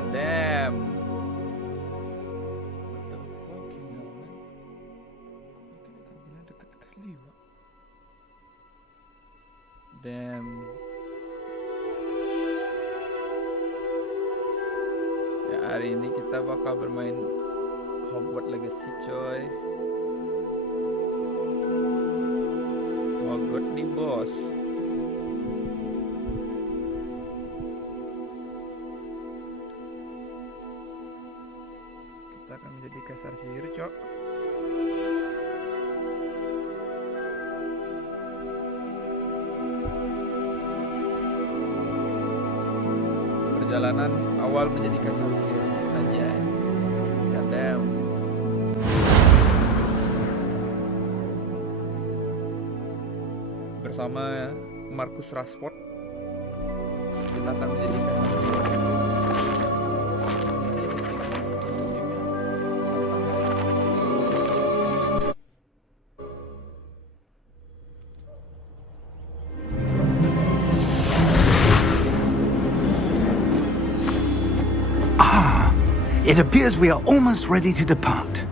God damn. What the fuck you know, man? Deket kali, Pak. Damn. Ya, hari ini kita bakal bermain Hogwarts Legacy, coy. Hogwarts nih, bos. Kita akan menjadi Kaisar Sihir, cok. Perjalanan awal menjadi Kaisar Sihir. Anjay. God damn. Bersama Marcus Rashford, kita akan menjadi Kaisar Sihir. It appears we are almost ready to depart.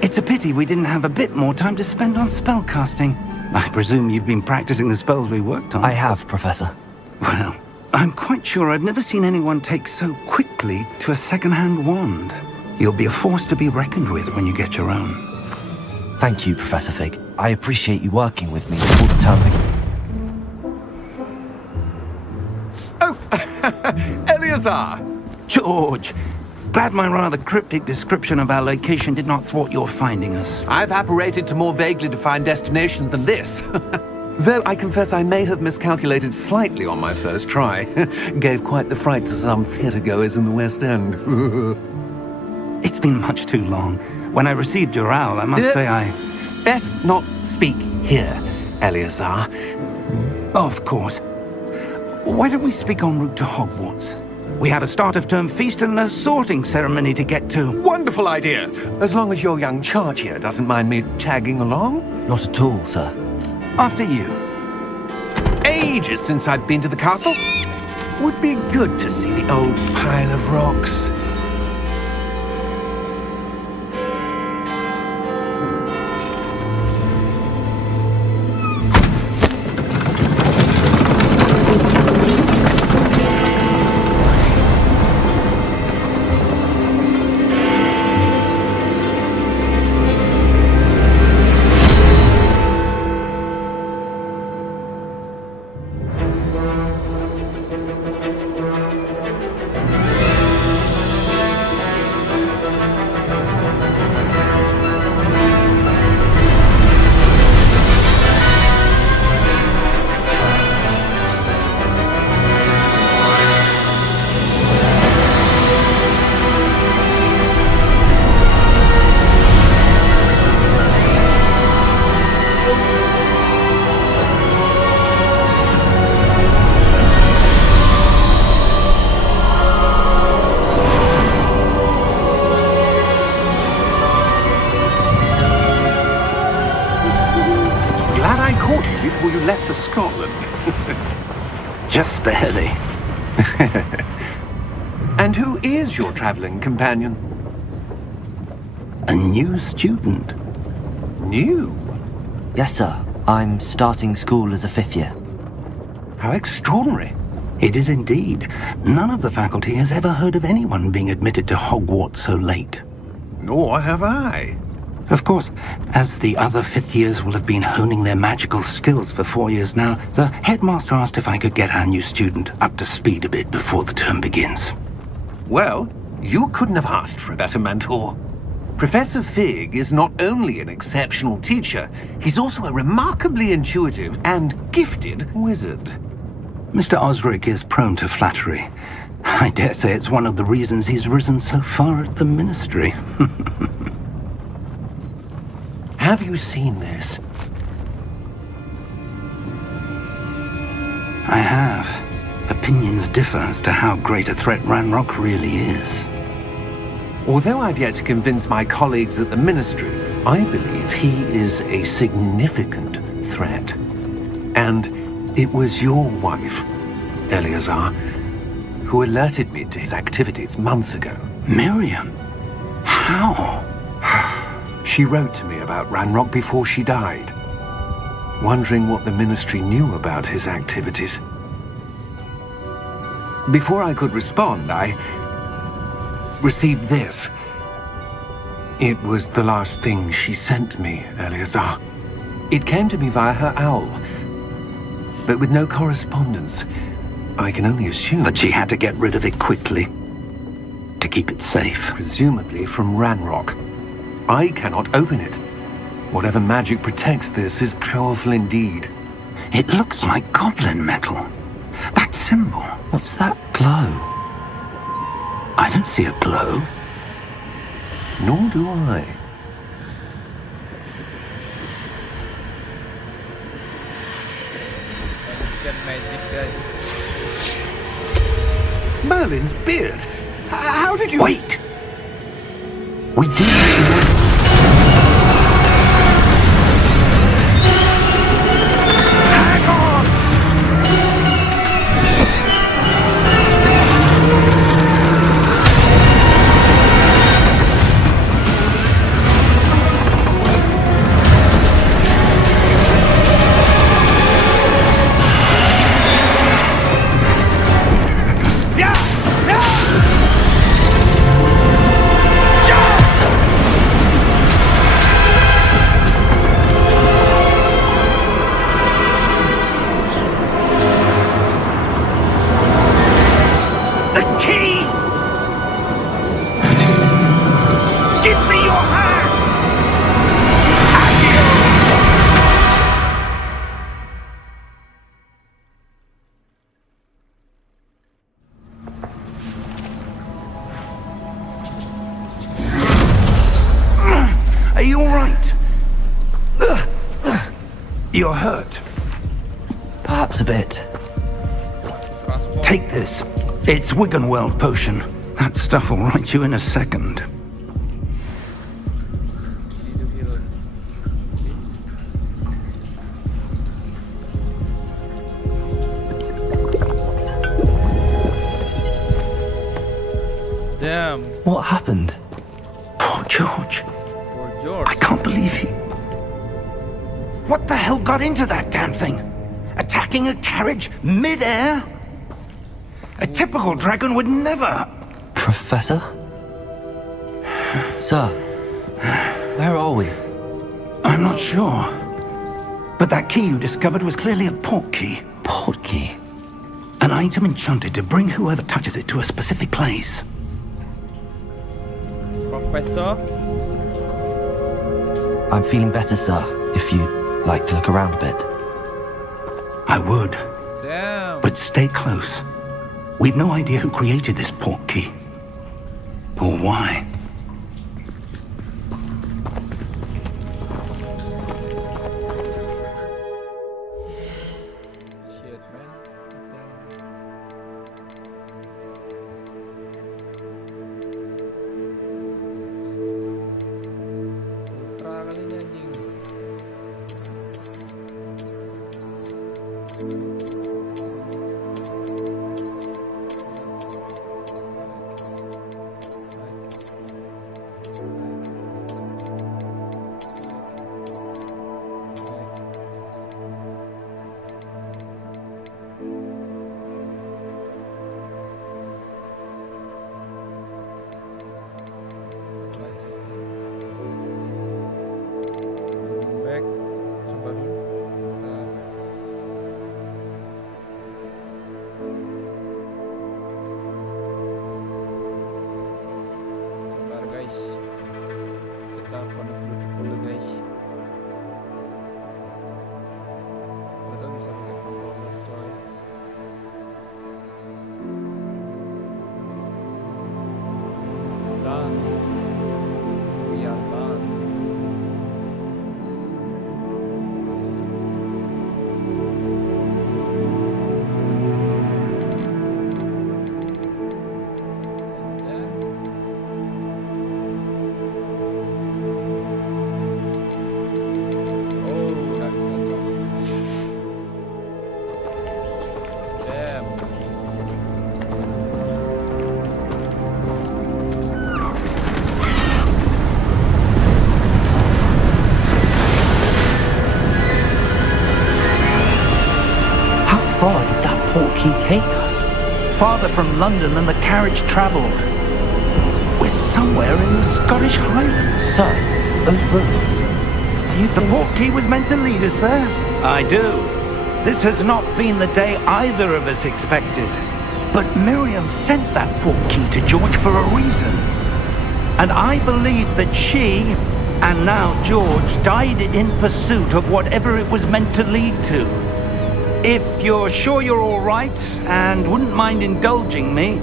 It's a pity we didn't have a bit more time to spend on spellcasting. I presume you've been practicing the spells we worked on. I have, Professor. Well, I'm quite sure I've never seen anyone take so quickly to a second-hand wand. You'll be a force to be reckoned with when you get your own. Thank you, Professor Fig. I appreciate you working with me before the term begins. Oh, Eleazar! George, glad my rather cryptic description of our location did not thwart your finding us. I've apparated to more vaguely defined destinations than this. Though I confess I may have miscalculated slightly on my first try. Gave quite the fright to some theatregoers in the West End. It's been much too long. When I received your owl, I must say I... Best not speak here, Eleazar. Of course. Why don't we speak en route to Hogwarts? We have a start-of-term feast and a sorting ceremony to get to. Wonderful idea! As long as your young charge here doesn't mind me tagging along. Not at all, sir. After you. Ages since I'd been to the castle. Would be good to see the old pile of rocks. Before you left for Scotland. Just barely. And who is your traveling companion? A new student. New? Yes, sir. I'm starting school as a 5th year. How extraordinary. It is indeed. None of the faculty has ever heard of anyone being admitted to Hogwarts so late. Nor have I. Of course, as the other 5th years will have been honing their magical skills for 4 years now, the headmaster asked if I could get our new student up to speed a bit before the term begins. Well, you couldn't have asked for a better mentor. Professor Fig is not only an exceptional teacher, he's also a remarkably intuitive and gifted wizard. Mr. Osric is prone to flattery. I dare say it's one of the reasons he's risen so far at the ministry. Have you seen this? I have. Opinions differ as to how great a threat Ranrock really is. Although I've yet to convince my colleagues at the Ministry, I believe he is a significant threat. And it was your wife, Eleazar, who alerted me to his activities months ago. Miriam? How? She wrote to me about Ranrock before she died, wondering what the Ministry knew about his activities. Before I could respond, I received this. It was the last thing she sent me, Eleazar. It came to me via her owl, but with no correspondence. I can only assume That she had to get rid of it quickly to keep it safe. presumably from Ranrock. I cannot open it. Whatever magic protects this is powerful indeed. It looks like goblin metal. That symbol. What's that glow? I don't see a glow. Nor do I. Ancient magic, guys. Merlin's beard! How did you... Wait! We did. Are you all right? You're hurt. Perhaps a bit. Take this. It's Wiggenweld potion. That stuff will right you in a second. Damn, What happened? Poor George. poor George. I can't believe he... What the hell got into that damn thing? Attacking a carriage mid-air? A typical dragon would never... Professor? Sir, where are we? I'm not sure. But that key you discovered was clearly a port key. Port key. An item enchanted to bring whoever touches it to a specific place. Professor? I'm feeling better, sir, if you'd like to look around a bit. I would, Damn. but stay close. We've no idea who created this port key. Or why. Shit, man. Ultra kali ini anjing. portkey take us? Farther from London than the carriage travelled. We're somewhere in the Scottish Highlands. Sir, those ruins. Do you The think... portkey was meant to lead us there? I do. This has not been the day either of us expected. But Miriam sent that portkey to George for a reason. And I believe that she, and now George, died in pursuit of whatever it was meant to lead to. If you're sure you're all right and wouldn't mind indulging me,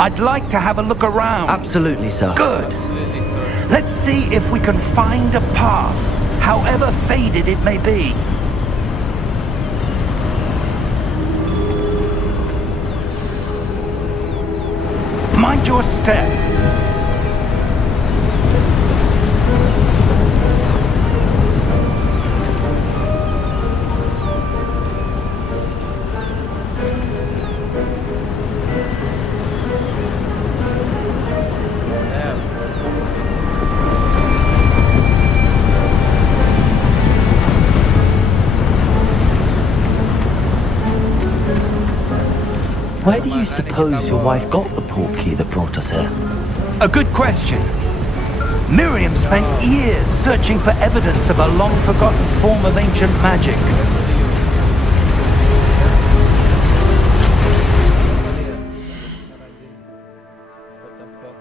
I'd like to have a look around. Absolutely, sir. Good. Absolutely, sir. Let's see if we can find a path, however faded it may be. Mind your step. Damn. Where do you suppose your wife got the portkey that brought us here? A good question. Miriam spent years searching for evidence of a long-forgotten form of ancient magic. What the fuck?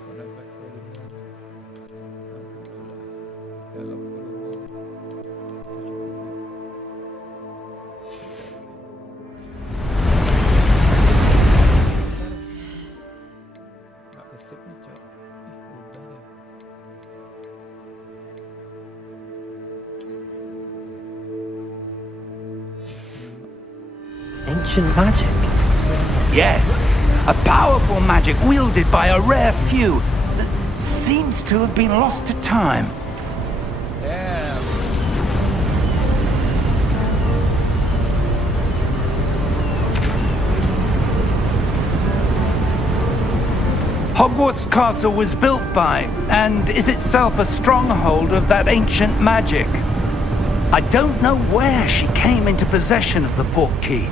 Sound effect volume. 60 lah. Dalam volume 70. Nggak kesip nih, Cok. Udah deh. Ancient magic? Yes, a powerful magic wielded by a rare few that seems to have been lost to time. Damn. Hogwarts Castle was built by, and is itself a stronghold of that ancient magic. I don't know where she came into possession of the portkey,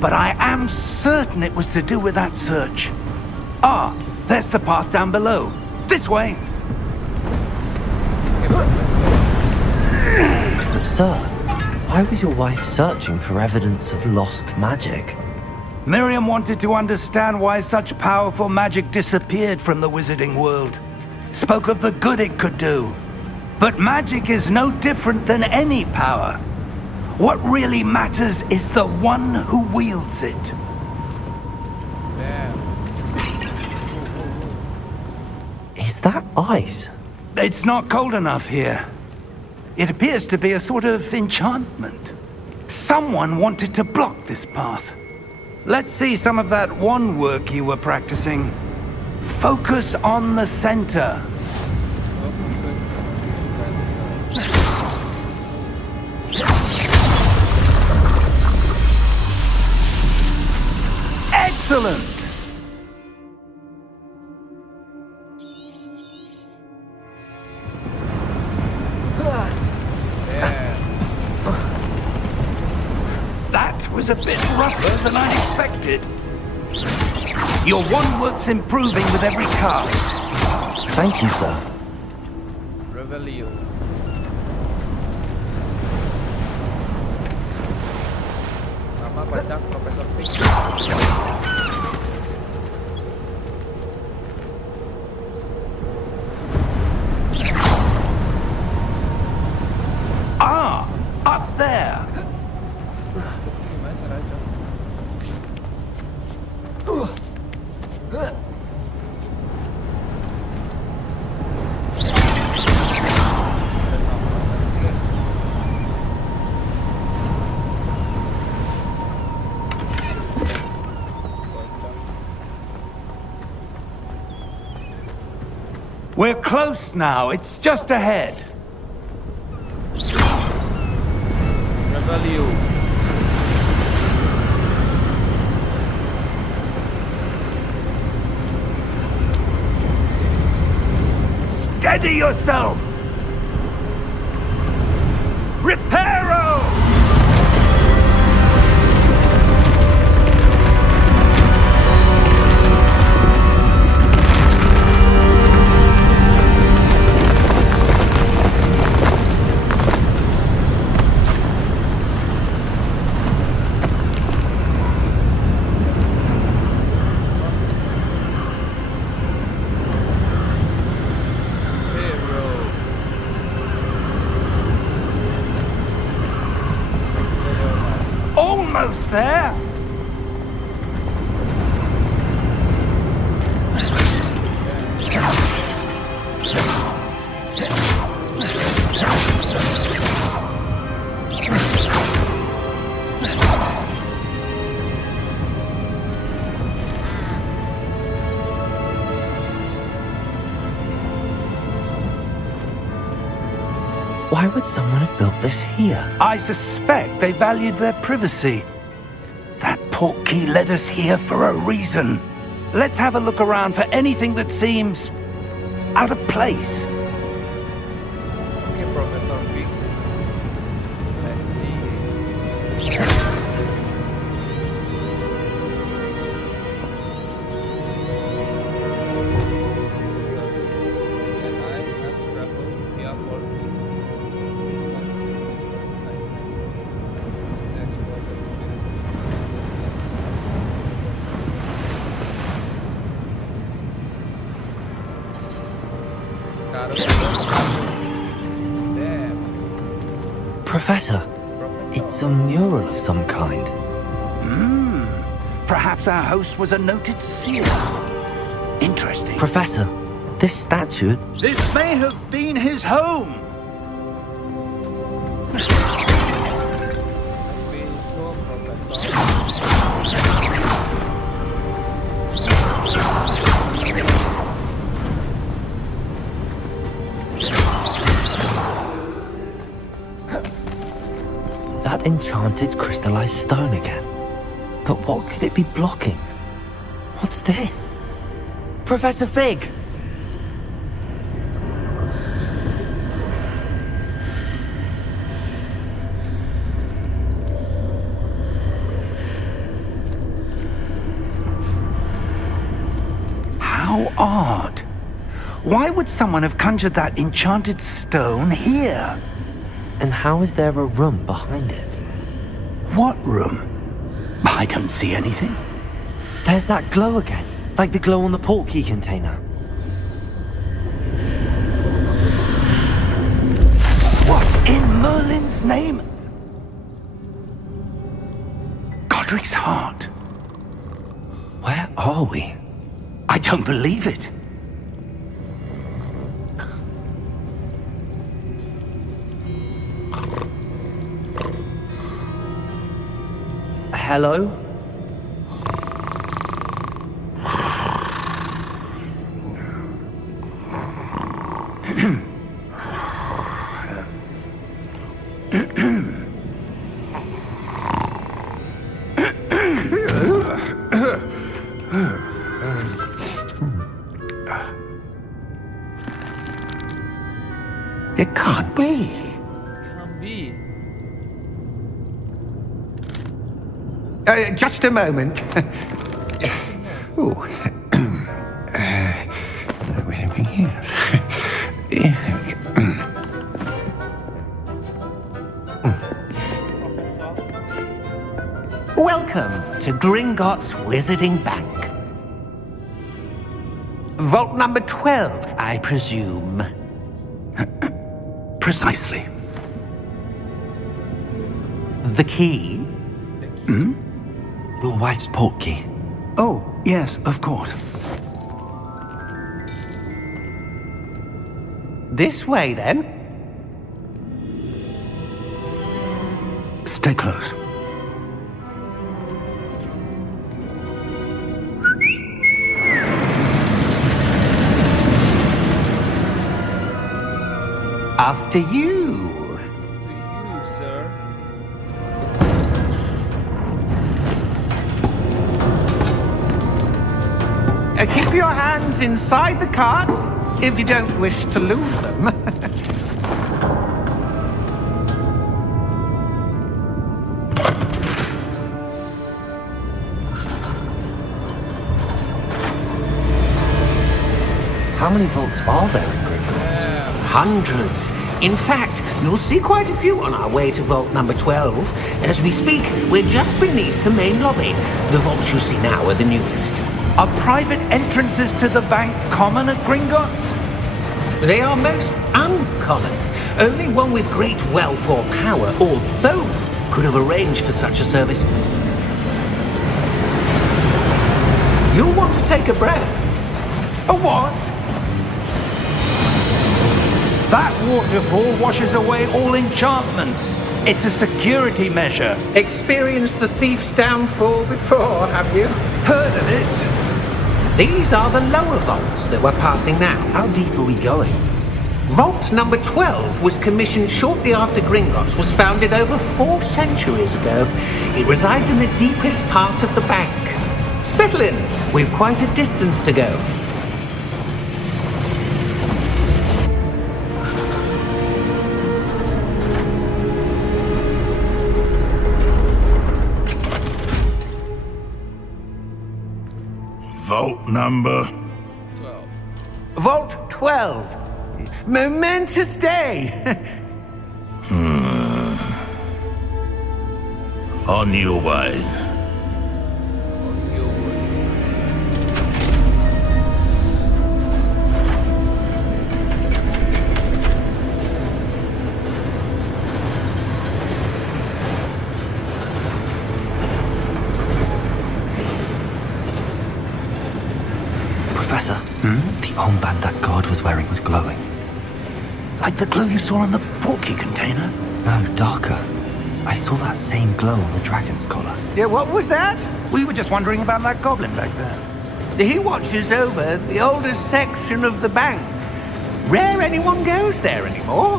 but I am certain it was to do with that search. Ah, there's the path down below. This way. But sir, why was your wife searching for evidence of lost magic? Miriam wanted to understand why such powerful magic disappeared from the wizarding world. Spoke of the good it could do. But magic is no different than any power. What really matters is the one who wields it. Damn. Is that ice? It's not cold enough here. It appears to be a sort of enchantment. Someone wanted to block this path. Let's see some of that wand work you were practicing. Focus on the center. Excellent! That was a bit rougher than I expected. Your wand work's improving with every cast. Thank you, sir. Revelio. Nama kocak Profesor Pink. Ah, up there. Gimana caranya? We're close now. It's just ahead. Revelio. Steady yourself! Reparo! Almost there! Why would someone have built this here? I suspect they valued their privacy. That portkey led us here for a reason. Let's have a look around for anything that seems out of place. Okay, Professor Fig. Let's see. Professor, it's a mural of some kind. Perhaps our host was a noted seer. Interesting. Professor, this statue... This may have been his home. That enchanted crystallized stone again. But what could it be blocking? What's this? Professor Fig! How odd. Why would someone have conjured that enchanted stone here? And how is there a room behind it? What room? I don't see anything. There's that glow again, like the glow on the portkey container. What in Merlin's name? Godric's heart. Where are we? I don't believe it. Hello? It can't be. Can't be. Just a moment. Oh. Here. Welcome to Gringotts Wizarding Bank. Vault number 12, I presume. Precisely. The key? Your wife's portkey. Oh, yes, of course. This way, then. Stay close. After you. To you, sir. Keep your hands inside the cart. if you don't wish to lose them. How many vaults are there in Gringotts? Hundreds. In fact, you'll see quite a few on our way to vault number 12. As we speak, we're just beneath the main lobby. The vaults you see now are the newest. Are private entrances to the bank common at Gringotts? They are most uncommon. Only one with great wealth or power, or both, could have arranged for such a service. You'll want to take a breath. A what? That waterfall washes away all enchantments. It's a security measure. Experienced the thief's downfall before, have you? Heard of it? These are the lower vaults that we're passing now. How deep are we going? Vault number 12 was commissioned shortly after Gringotts was founded over 4 centuries ago. It resides in the deepest part of the bank. Settle in. We've quite a distance to go. Vault number. 12. Vault 12. Momentous day. On your way. Professor, the armband that guard was wearing was glowing. Like the glow you saw on the porky container? No, darker. I saw that same glow on the dragon's collar. Yeah, what was that? We were just wondering about that goblin back there. He watches over the oldest section of the bank. Rare anyone goes there anymore.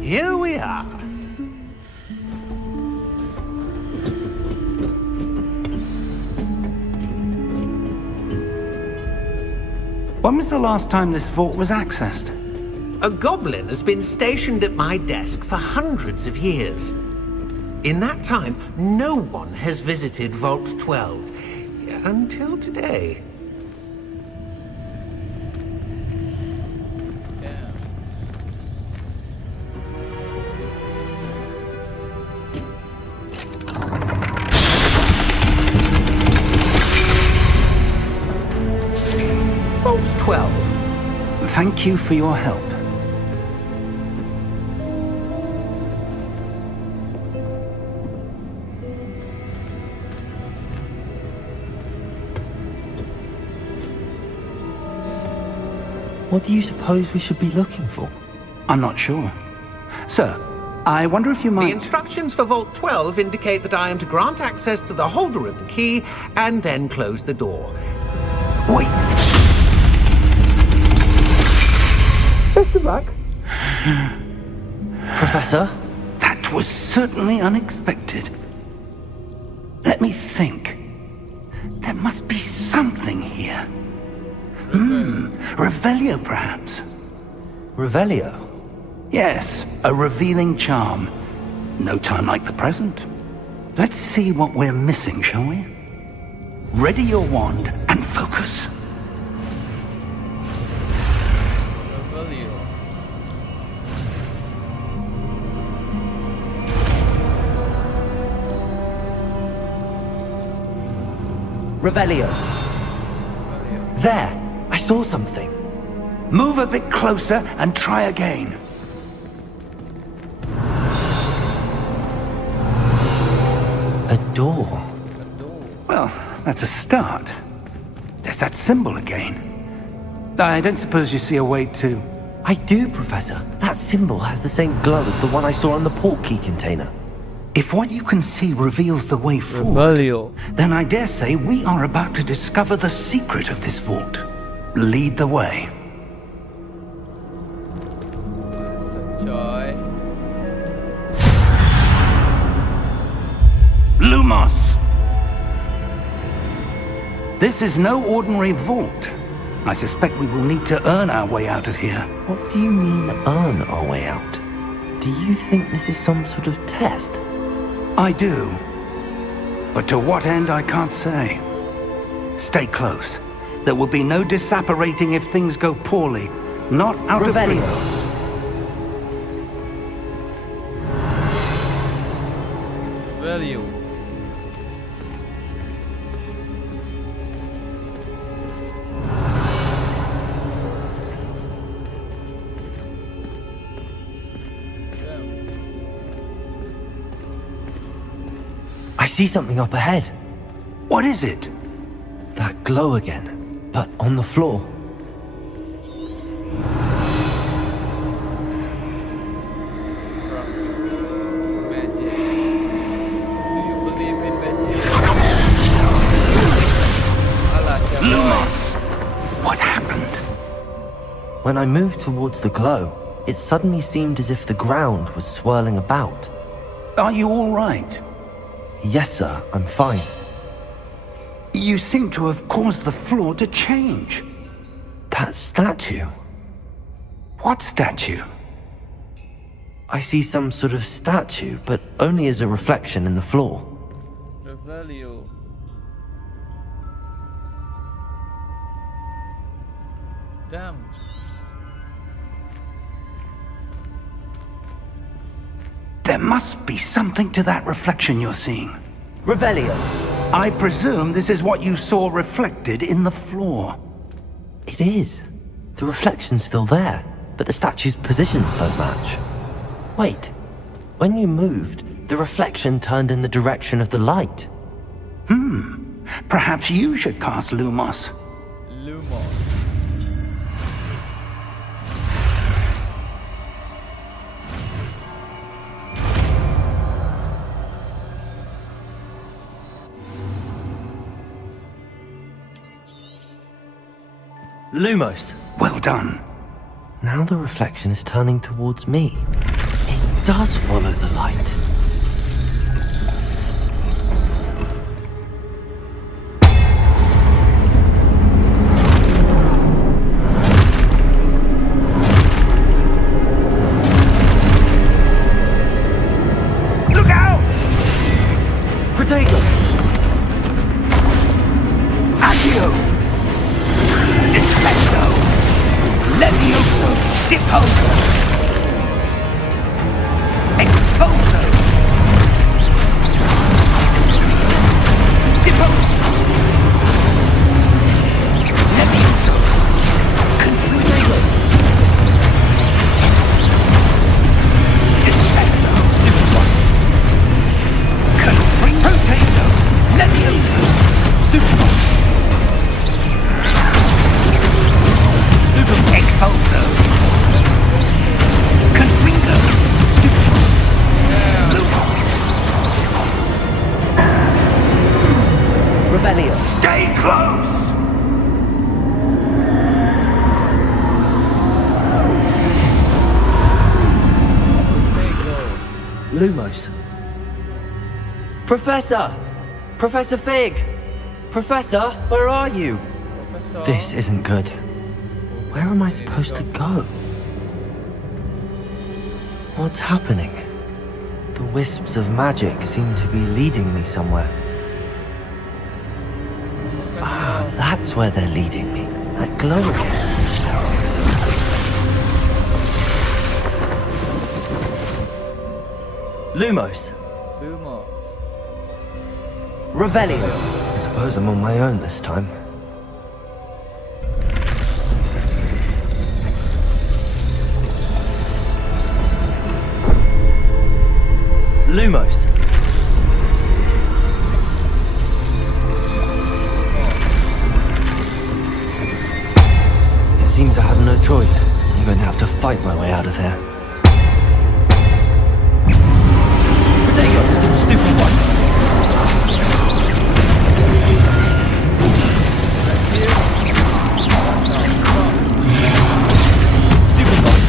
Here we are. When was the last time this vault was accessed? A goblin has been stationed at my desk for hundreds of years. In that time, no one has visited Vault 12. Until today. Yeah. Vault 12. Thank you for your help. What do you suppose we should be looking for? I'm not sure. Sir, I wonder if you The might... instructions for Vault 12 indicate that I am to grant access to the holder of the key and then close the door. Wait! Best of luck. Professor? That was certainly unexpected. Let me think. There must be something here. Revelio, perhaps? Revelio? Yes, a revealing charm. No time like the present. Let's see what we're missing, shall we? Ready your wand and focus. Revelio. Revelio. There! I saw something. Move a bit closer and try again. A door. A door. Well, that's a start. There's that symbol again. I don't suppose you see a way to... I do, Professor. That symbol has the same glow as the one I saw on the port key container. If what you can see reveals the way forward, Revelio. then I dare say we are about to discover the secret of this vault. Lead the way. Joy. Lumos! This is no ordinary vault. I suspect we will need to earn our way out of here. What do you mean, earn our way out? Do you think this is some sort of test? I do. But to what end, I can't say. Stay close. There will be no disapparating if things go poorly. Not out Revelio. of reach. Value. I see something up ahead. What is it? That glow again, but on the floor. Magic. Do you believe in magic? Alah, siapa? Lumos! What happened? When I moved towards the glow, it suddenly seemed as if the ground was swirling about. Are you all right? Yes, sir, I'm fine. You seem to have caused the floor to change. That statue. What statue? I see some sort of statue, but only as a reflection in the floor. The value. Damn. There must be something to that reflection you're seeing. Revelio. I presume this is what you saw reflected in the floor. It is. The reflection's still there, but the statue's positions don't match. Wait. When you moved, the reflection turned in the direction of the light. Perhaps you should cast Lumos. Lumos. Lumos. Well done. Now the reflection is turning towards me. It does follow the light. Look out! Protego! Accio! Defendo! Levioso! Deposo! Exposo! Deposo! Levioso! Confluego! Defendo! Stupid one! Confringo! Levioso! Stupid one! Expulso. Confringo. Revelio. Stay close! Lumos. Professor! Professor Fig! Professor, where are you? Professor. This isn't good. Where am I supposed to go? What's happening? The wisps of magic seem to be leading me somewhere. Ah, that's where they're leading me. That glow again. Lumos. Lumos. Revelio. I suppose I'm on my own this time. Lumos. It seems I have no choice. I'm going to have to fight my way out of here. Protego, stupid one. Stupid one.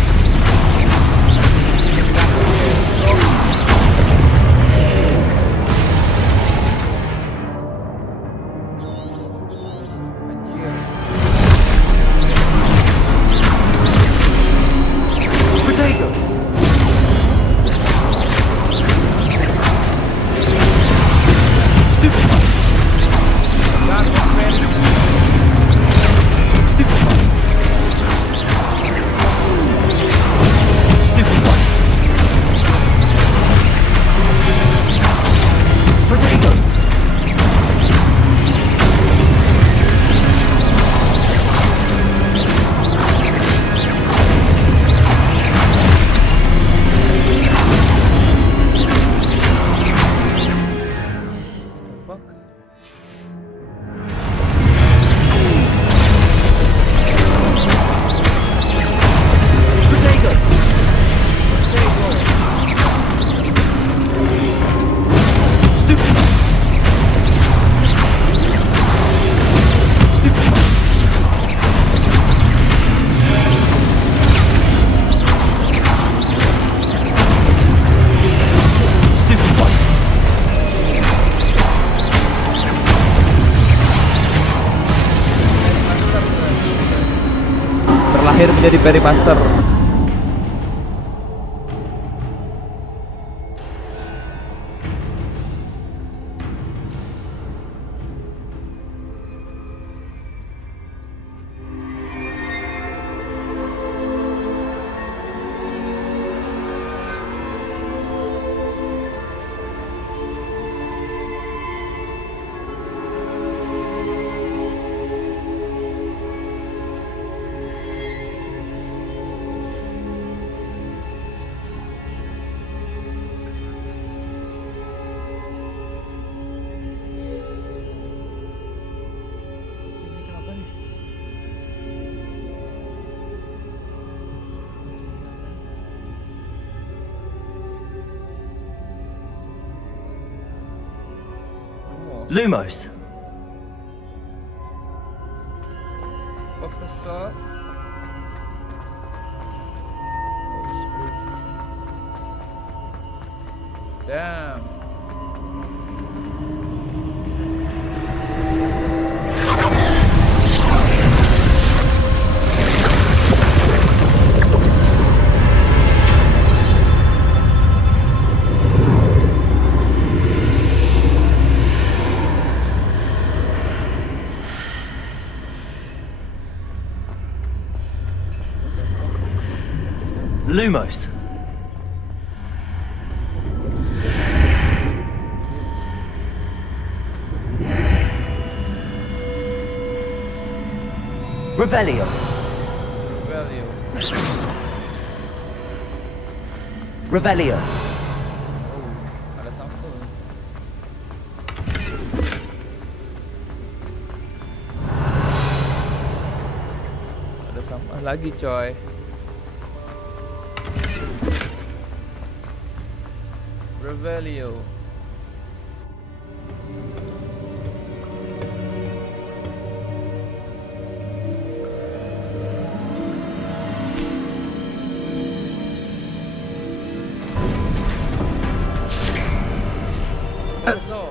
jadi Perry Master. Lumos. Professor. Damn. Lumos. Revelio. Value. Revelio. Ada sampel. Ada sampah lagi, coy. Revelio.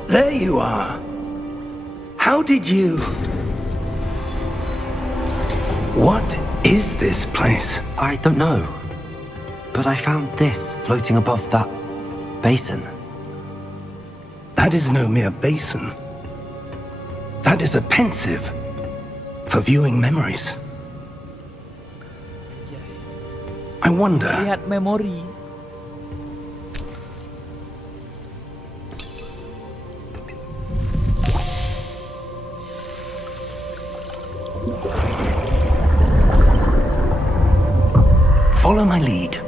There you are. How did you... What is this place? I don't know. But I found this floating above that basin. That is no mere basin. That is a pensive for viewing memories. I wonder... Lihat memori. Follow my lead.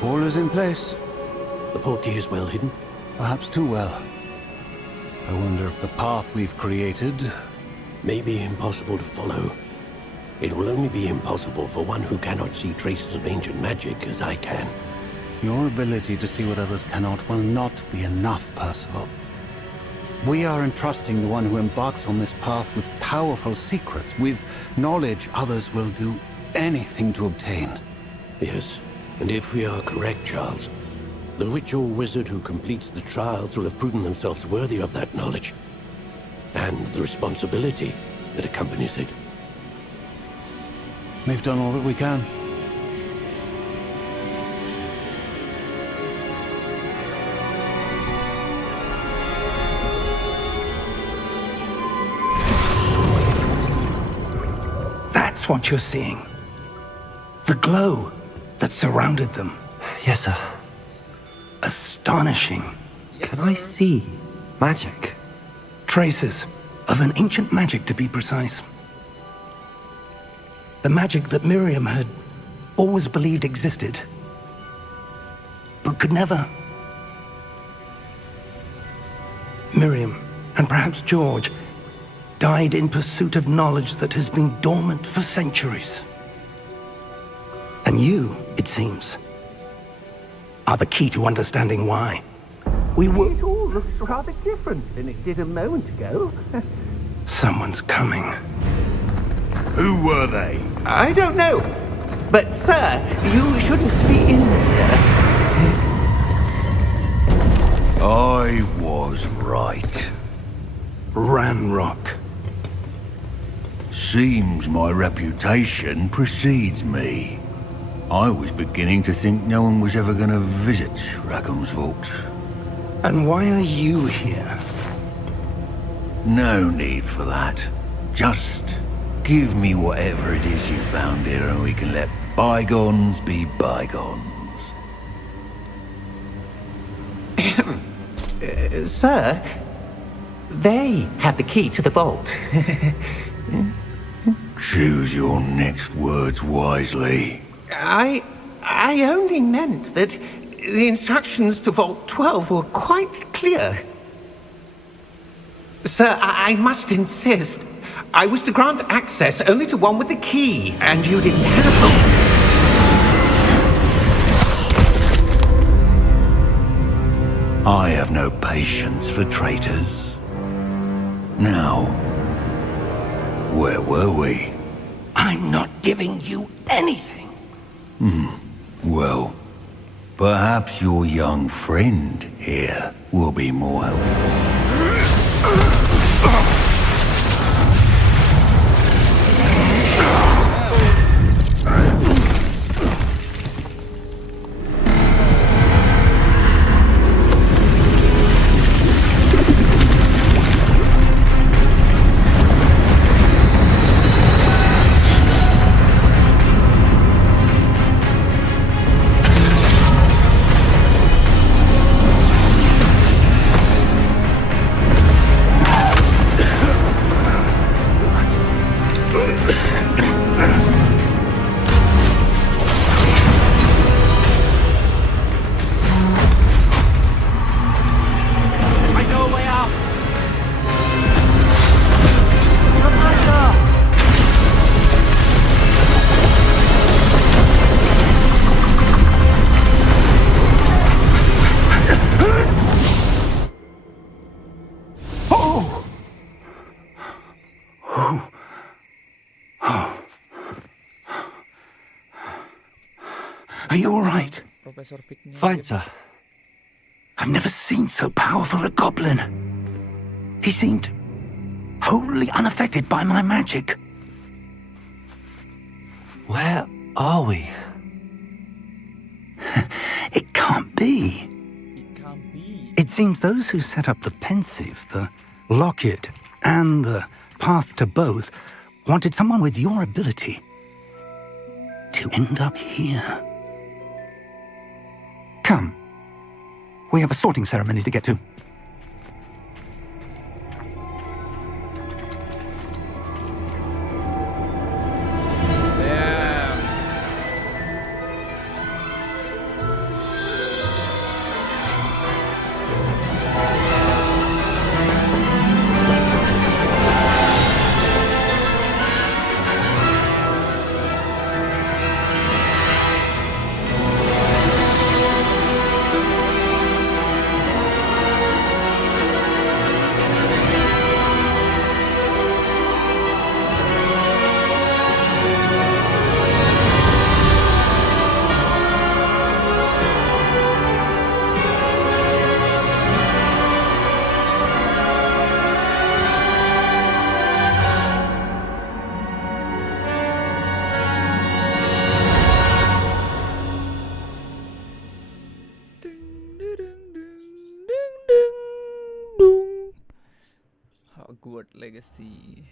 All is in place. The portkey is well hidden. Perhaps too well. I wonder if the path we've created... May be impossible to follow. It will only be impossible for one who cannot see traces of ancient magic as I can. Your ability to see what others cannot will not be enough, Percival. We are entrusting the one who embarks on this path with powerful secrets, with knowledge others will do anything to obtain. Yes, and if we are correct, Charles, the ritual wizard who completes the trials will have proven themselves worthy of that knowledge, and the responsibility that accompanies it. We've done all that we can. That's what you're seeing. The glow that surrounded them. Yes, sir. Astonishing. Can I see magic? Traces of an ancient magic, to be precise. The magic that Miriam had always believed existed, but could never. Miriam, and perhaps George, died in pursuit of knowledge that has been dormant for centuries. And you, it seems, are the key to understanding why. We will... It all looks rather different than it did a moment ago. Someone's coming. Who were they? I don't know. But, sir, you shouldn't be in here. I was right. Ranrock. Seems my reputation precedes me. I was beginning to think no one was ever going to visit Rackham's vault. And why are you here? No need for that. Just give me whatever it is you found here and we can let bygones be bygones. Sir, they have the key to the vault. Choose your next words wisely. I only meant that the instructions to Vault 12 were quite clear. Sir, I must insist. I was to grant access only to one with the key, and you didn't have them. I have no patience for traitors. Now, where were we? I'm not giving you anything. Well, perhaps your young friend here will be more helpful. Are you all right? Profesor Fig-nya Fine, gitu. sir. I've never seen so powerful a goblin. He seemed wholly unaffected by my magic. Where are we? It can't be. It can't be. It seems those who set up the pensive, the locket, and the path to both wanted someone with your ability to end up here. Come. We have a sorting ceremony to get to. Damn. Hogwarts Legacy.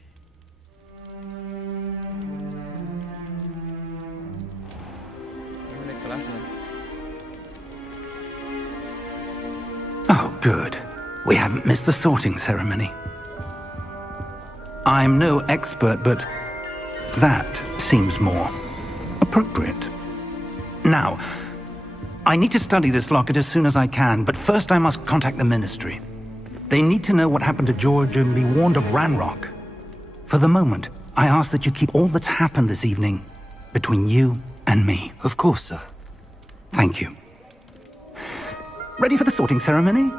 Ini kelas loh. Oh, good. We haven't missed the sorting ceremony. I'm no expert, but that seems more appropriate. Now, I need to study this locket as soon as I can, but first I must contact the Ministry. They need to know what happened to George and be warned of Ranrock. For the moment, I ask that you keep all that's happened this evening between you and me. Of course, sir. Thank you. Ready for the sorting ceremony?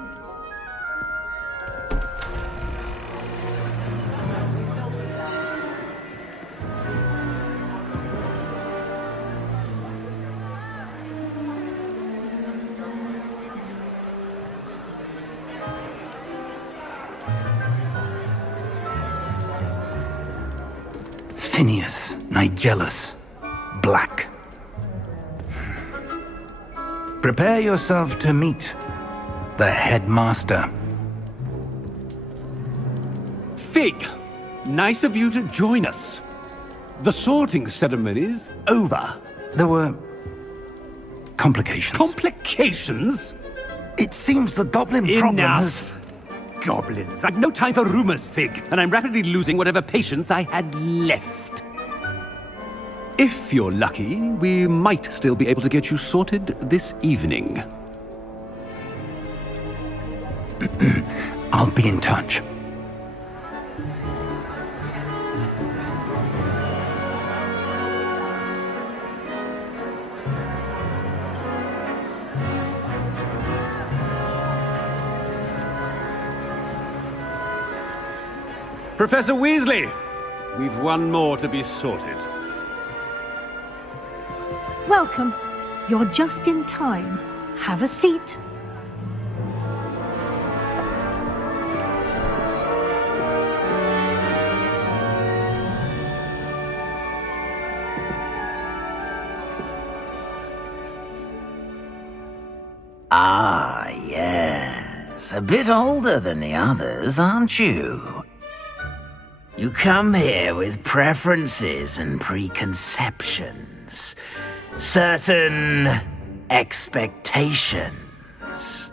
Phineas, Nigellus, Black. Prepare yourself to meet the headmaster. Fig, nice of you to join us. The sorting ceremony's over. There were complications. Complications? It seems the goblin problem has... Enough! Goblins. I've no time for rumors, Fig, and I'm rapidly losing whatever patience I had left. If you're lucky, we might still be able to get you sorted this evening. I'll be in touch. Professor Weasley, we've one more to be sorted. Welcome. You're just in time. Have a seat. Ah, yes. A bit older than the others, aren't you? You come here with preferences and preconceptions. Certain expectations.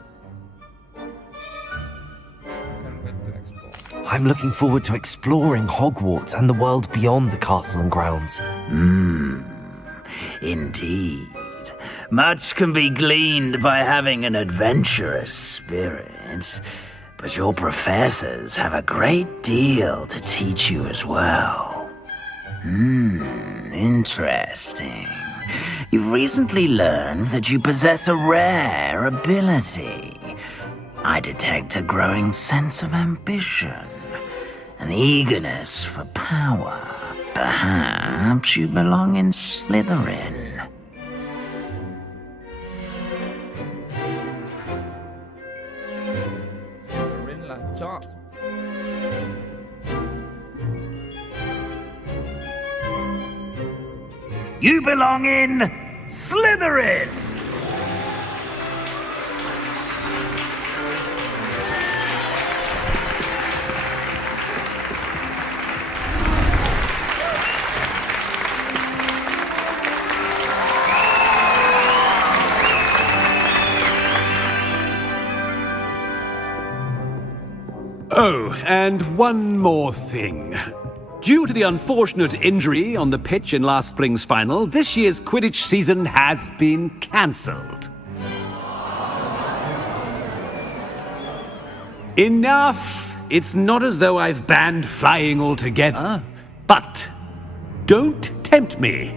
I'm looking forward to exploring Hogwarts and the world beyond the castle and grounds. Indeed. Much can be gleaned by having an adventurous spirit, but your professors have a great deal to teach you as well. Interesting. You've recently learned that you possess a rare ability. I detect a growing sense of ambition, an eagerness for power. Perhaps you belong in Slytherin. Slytherin lah, Cok. You belong in Slytherin! Oh, and one more thing. Due to the unfortunate injury on the pitch in last spring's final, this year's Quidditch season has been cancelled. Enough! It's not as though I've banned flying altogether, but don't tempt me.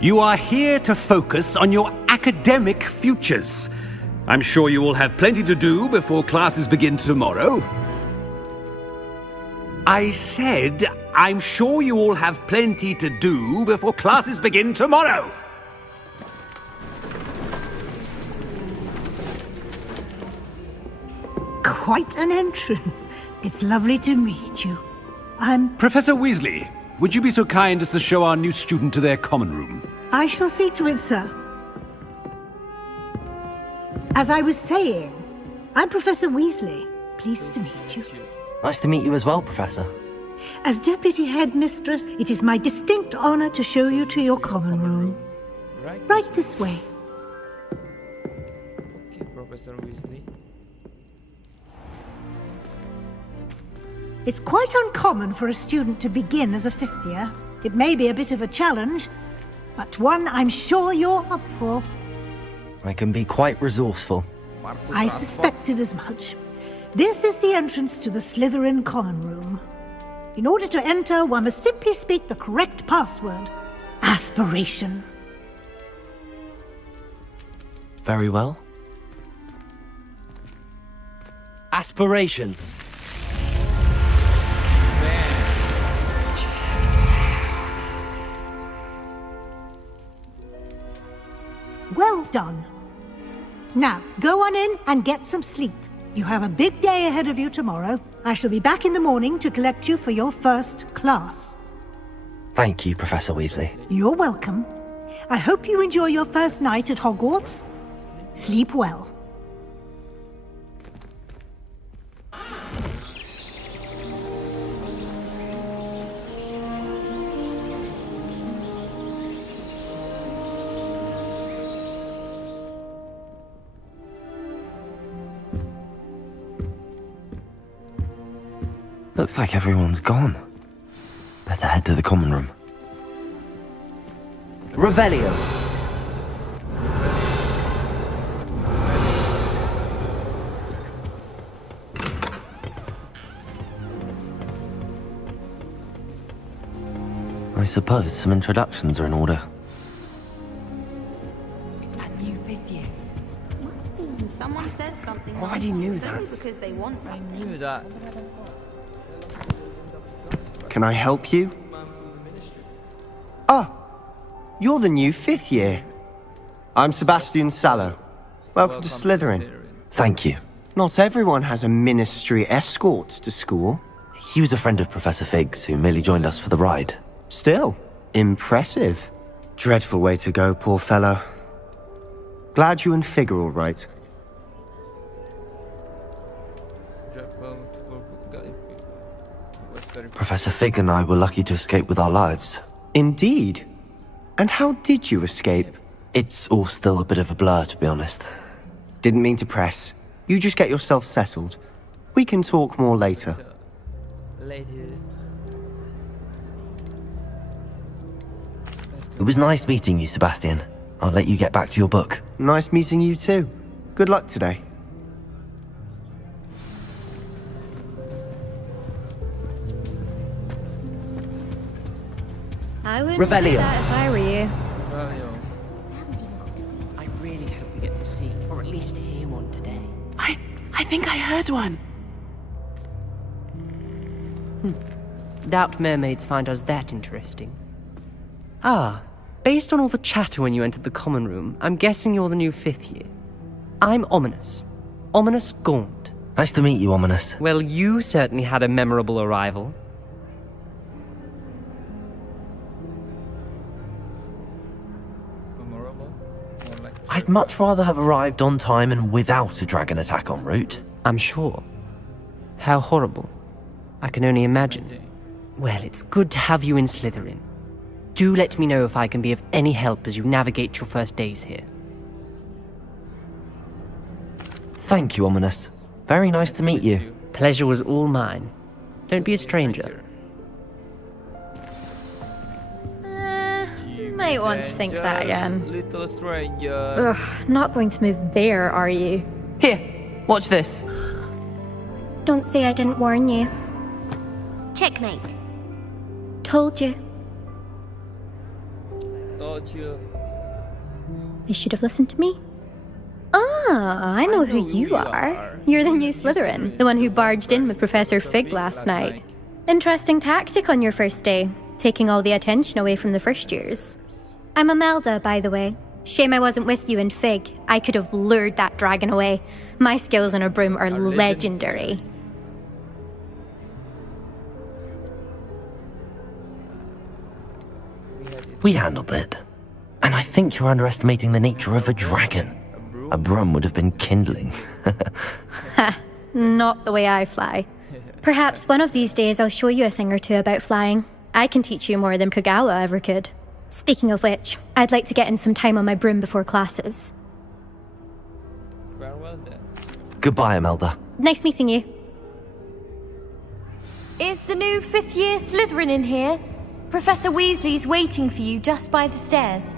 You are here to focus on your academic futures. I'm sure you will have plenty to do before classes begin tomorrow. I said, I'm sure you all have plenty to do before classes begin tomorrow. Quite an entrance. It's lovely to meet you. Professor Weasley, would you be so kind as to show our new student to their common room? I shall see to it, sir. As I was saying, I'm Professor Weasley. Pleased to meet you. Nice to meet you as well, Professor. As Deputy Headmistress, it is my distinct honor to show you to your common room. Right this way. Okay, Professor Weasley. It's quite uncommon for a student to begin as a fifth year. It may be a bit of a challenge, but one I'm sure you're up for. I can be quite resourceful. I suspected as much. This is the entrance to the Slytherin common room. In order to enter, one must simply speak the correct password. Aspiration. Very well. Aspiration. Well done. Now, go on in and get some sleep. You have a big day ahead of you tomorrow. I shall be back in the morning to collect you for your first class. Thank you, Professor Weasley. You're welcome. I hope you enjoy your first night at Hogwarts. Sleep well. Looks like everyone's gone. Better head to the common room. Revelio. I suppose some introductions are in order. It's that new 5th year. Someone says something. I already knew it's only that. because they want I something. knew that. Can I help you? Ah, you're the new 5th year. I'm Sebastian Sallow. Welcome to Slytherin. Thank you. Not everyone has a ministry escort to school. He was a friend of Professor Fig's who merely joined us for the ride. Still, impressive. Dreadful way to go, poor fellow. Glad you and Fig are all right. Professor Fig and I were lucky to escape with our lives. Indeed. And how did you escape? It's all still a bit of a blur, to be honest. Didn't mean to press. You just get yourself settled. We can talk more later. It was nice meeting you, Sebastian. I'll let you get back to your book. Nice meeting you too. Good luck today. I wouldn't do Revelio. that if I were you. I really hope we get to see, or at least hear one today. I think I heard one. Doubt mermaids find us that interesting. Ah, based on all the chatter when you entered the common room, I'm guessing you're the new 5th year. I'm Ominous. Ominous Gaunt. Nice to meet you, Ominous. Well, you certainly had a memorable arrival. I'd much rather have arrived on time and without a dragon attack en route. I'm sure. How horrible. I can only imagine. Well, it's good to have you in Slytherin. Do let me know if I can be of any help as you navigate your first days here. Thank you, Ominous. Very nice to meet you. Pleasure was all mine. Don't be a stranger. Might want to think that again. Little stranger. Ugh, not going to move there, are you? Here, watch this. Don't say I didn't warn you. Checkmate. Told you. Told you. They should have listened to me. Ah, I know who you are. You're the new Slytherin, the one who barged in with Professor Fig last night. Interesting tactic on your first day, taking all the attention away from the first years. I'm Imelda, by the way. Shame I wasn't with you in Fig. I could have lured that dragon away. My skills on a broom are legendary. We handled it. And I think you're underestimating the nature of a dragon. A broom would have been kindling. Ha, not the way I fly. Perhaps one of these days I'll show you a thing or two about flying. I can teach you more than Kagawa ever could. Speaking of which, I'd like to get in some time on my broom before classes. Farewell then. Goodbye, Imelda. Nice meeting you. Is the new 5th year Slytherin in here? Professor Weasley's waiting for you just by the stairs.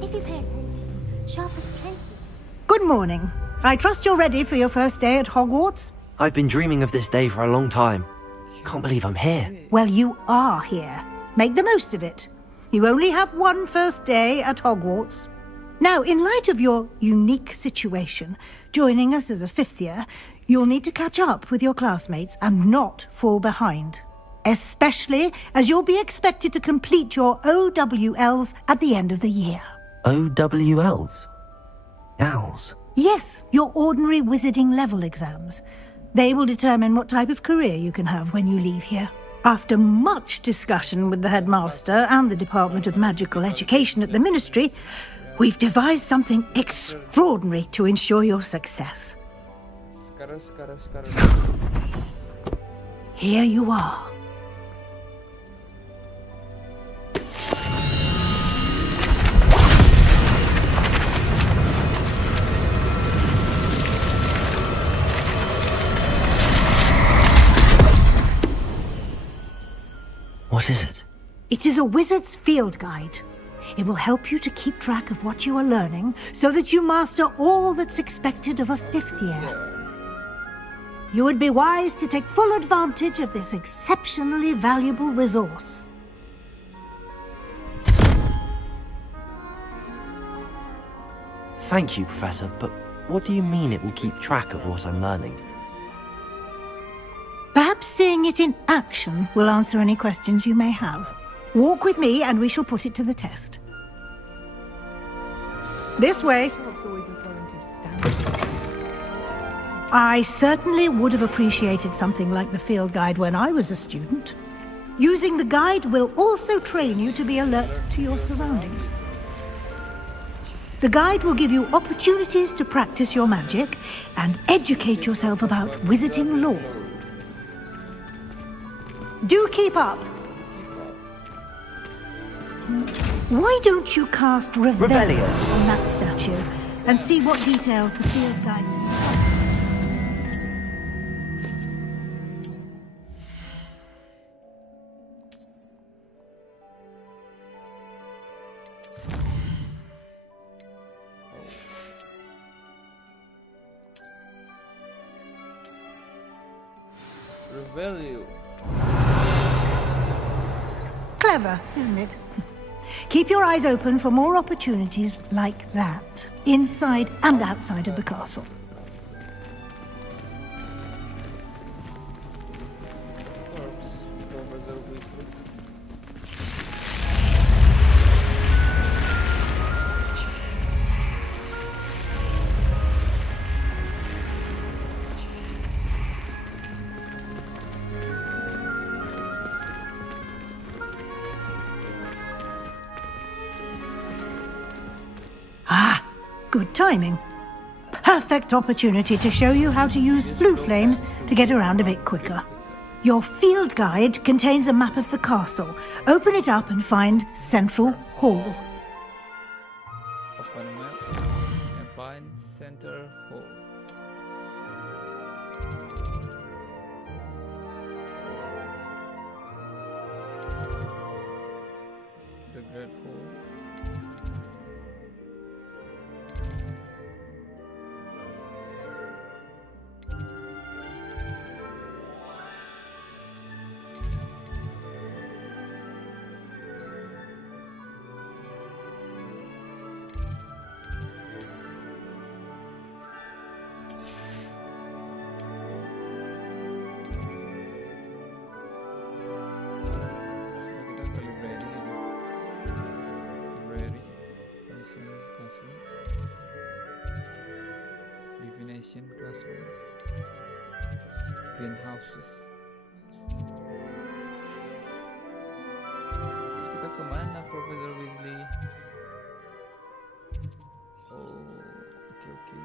If you pay attention, sharp as plenty. Good morning. I trust you're ready for your first day at Hogwarts? I've been dreaming of this day for a long time. Can't believe I'm here. Well, you are here. Make the most of it. You only have one first day at Hogwarts. Now, in light of your unique situation, joining us as a 5th year, you'll need to catch up with your classmates and not fall behind. Especially as you'll be expected to complete your OWLs at the end of the year. OWLs? Owls? Yes, your ordinary wizarding level exams. They will determine what type of career you can have when you leave here. After much discussion with the headmaster and the Department of Magical Education at the Ministry, we've devised something extraordinary to ensure your success. Here you are. What is it? It is a wizard's field guide. It will help you to keep track of what you are learning so that you master all that's expected of a 5th year. You would be wise to take full advantage of this exceptionally valuable resource. Thank you, Professor, but what do you mean it will keep track of what I'm learning? Perhaps seeing it in action will answer any questions you may have. Walk with me and we shall put it to the test. This way. I certainly would have appreciated something like the field guide when I was a student. Using the guide will also train you to be alert to your surroundings. The guide will give you opportunities to practice your magic and educate yourself about wizarding lore. Do keep up. Why don't you cast Revelio on that statue and see what details the field guide... Revelio. Clever, isn't it? Keep your eyes open for more opportunities like that, inside and outside of the castle. Good timing. Perfect opportunity to show you how to use flue flames to get around a bit quicker. Your field guide contains a map of the castle. Open it up and find Central Hall. Open map and find Center Hall. The Great Hall. Classroom, greenhouses. Terus kita kemana, Profesor Weasley? Oh, oke.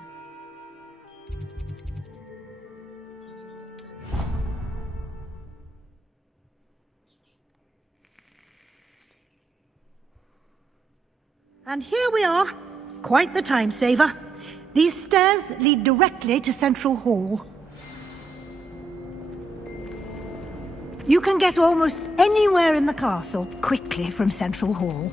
And here we are. Quite the time saver. These stairs lead directly to Central Hall. You can get almost anywhere in the castle quickly from Central Hall.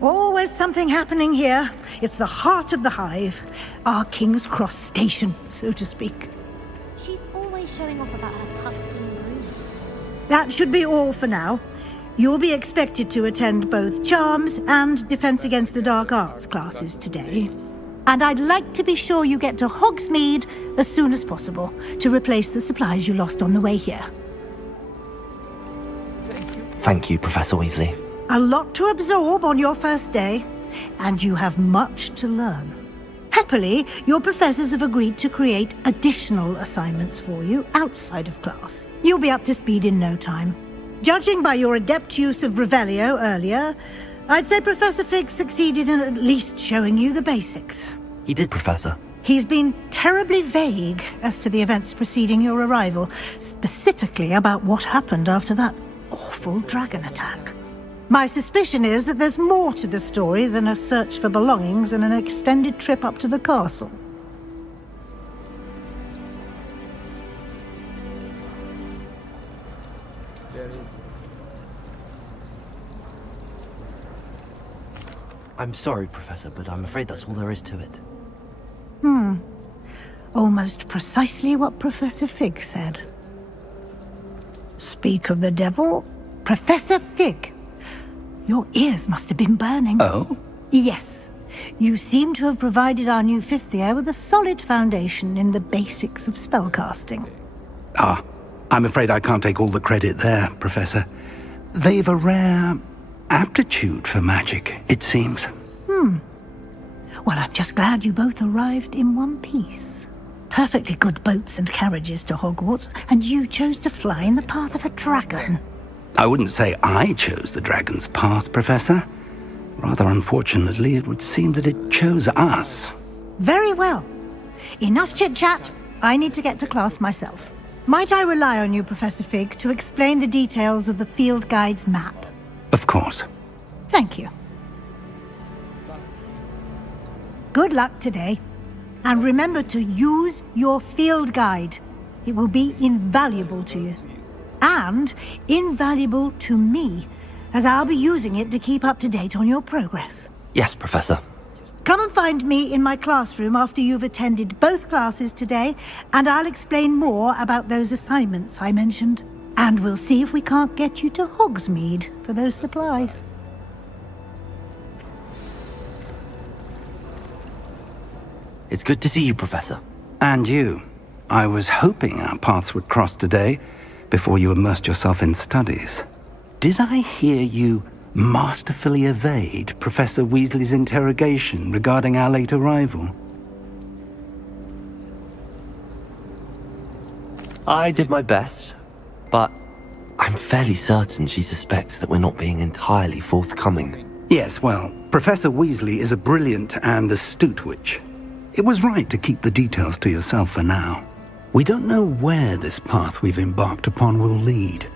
Always something happening here. It's the heart of the hive. Our King's Cross station, so to speak. She's always showing off about her puffskein broom. That should be all for now. You'll be expected to attend both Charms and Defense Against the Dark Arts classes today. And I'd like to be sure you get to Hogsmeade as soon as possible to replace the supplies you lost on the way here. Thank you, Professor Weasley. A lot to absorb on your first day, and you have much to learn. Happily, your professors have agreed to create additional assignments for you outside of class. You'll be up to speed in no time. Judging by your adept use of Revelio earlier, I'd say Professor Fig succeeded in at least showing you the basics. He did, Professor. He's been terribly vague as to the events preceding your arrival, specifically about what happened after that awful dragon attack. My suspicion is that there's more to the story than a search for belongings and an extended trip up to the castle. I'm sorry, Professor, but I'm afraid that's all there is to it. Almost precisely what Professor Fig said. Speak of the devil, Professor Fig. Your ears must have been burning. Oh? Yes. You seem to have provided our new fifth year with a solid foundation in the basics of spellcasting. Ah, I'm afraid I can't take all the credit there, Professor. They've a rare aptitude for magic, it seems. Well, I'm just glad you both arrived in one piece. Perfectly good boats and carriages to Hogwarts, and you chose to fly in the path of a dragon. I wouldn't say I chose the dragon's path, Professor. Rather unfortunately, it would seem that it chose us. Very well. Enough chit-chat. I need to get to class myself. Might I rely on you, Professor Fig, to explain the details of the field guide's map? Of course. Thank you. Good luck today. And remember to use your field guide. It will be invaluable to you. And invaluable to me, as I'll be using it to keep up to date on your progress. Yes, Professor. Come and find me in my classroom after you've attended both classes today, and I'll explain more about those assignments I mentioned. And we'll see if we can't get you to Hogsmeade for those supplies. It's good to see you, Professor. And you. I was hoping our paths would cross today, before you immersed yourself in studies. Did I hear you masterfully evade Professor Weasley's interrogation regarding our late arrival? I did my best, but I'm fairly certain she suspects that we're not being entirely forthcoming. Yes, well, Professor Weasley is a brilliant and astute witch. It was right to keep the details to yourself for now. We don't know where this path we've embarked upon will lead.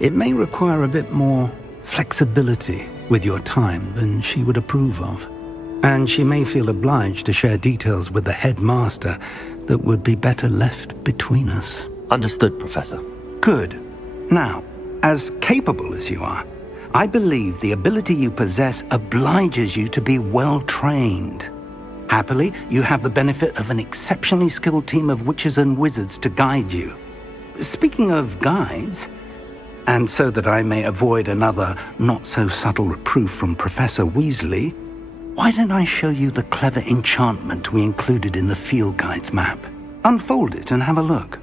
It may require a bit more flexibility with your time than she would approve of. And she may feel obliged to share details with the headmaster that would be better left between us. Understood, Professor. Good. Now, as capable as you are, I believe the ability you possess obliges you to be well trained. Happily, you have the benefit of an exceptionally skilled team of witches and wizards to guide you. Speaking of guides, and so that I may avoid another not-so-subtle reproof from Professor Weasley, why don't I show you the clever enchantment we included in the field guide's map? Unfold it and have a look.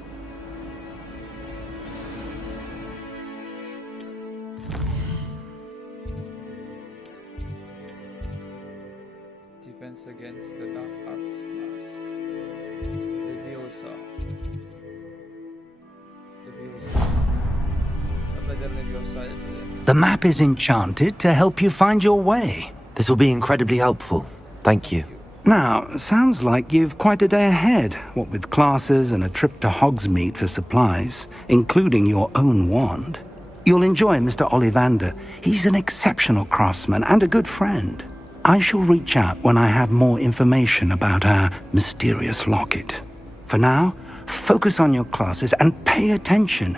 Defense against the Dark Arts class. Leviosa. The map is enchanted to help you find your way. This will be incredibly helpful. Thank you. Now, sounds like you've quite a day ahead, what with classes and a trip to Hogsmeade for supplies, including your own wand. You'll enjoy Mr. Ollivander. He's an exceptional craftsman and a good friend. I shall reach out when I have more information about our mysterious locket. For now, focus on your classes and pay attention.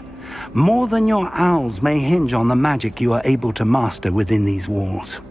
More than your owls may hinge on the magic you are able to master within these walls.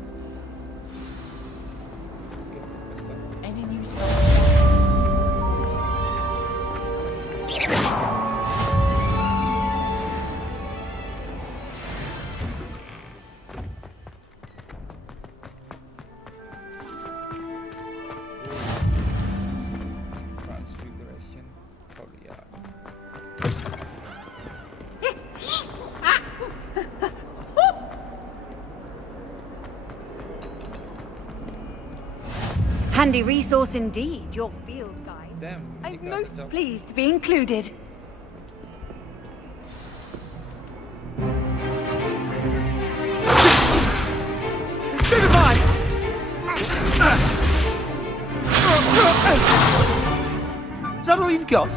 handy resource indeed, your field guide. Damn, I'm most pleased to be included. Goodbye! Is that all you've got?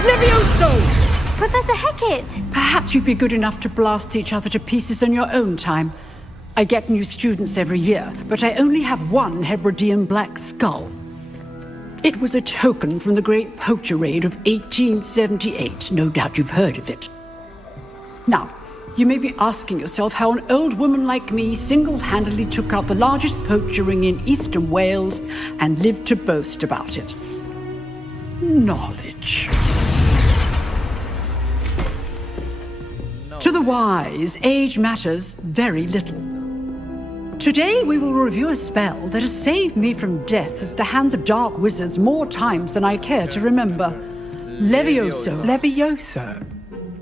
Levioso! Professor Hecat! Perhaps you'd be good enough to blast each other to pieces on your own time. I get new students every year, but I only have one Hebridean black skull. It was a token from the Great Poacher Raid of 1878. No doubt you've heard of it. Now, you may be asking yourself how an old woman like me single-handedly took out the largest poacher ring in eastern Wales and lived to boast about it. Knowledge. To the wise, age matters very little. Today we will review a spell that has saved me from death at the hands of dark wizards more times than I care to remember. Levioso. Levioso?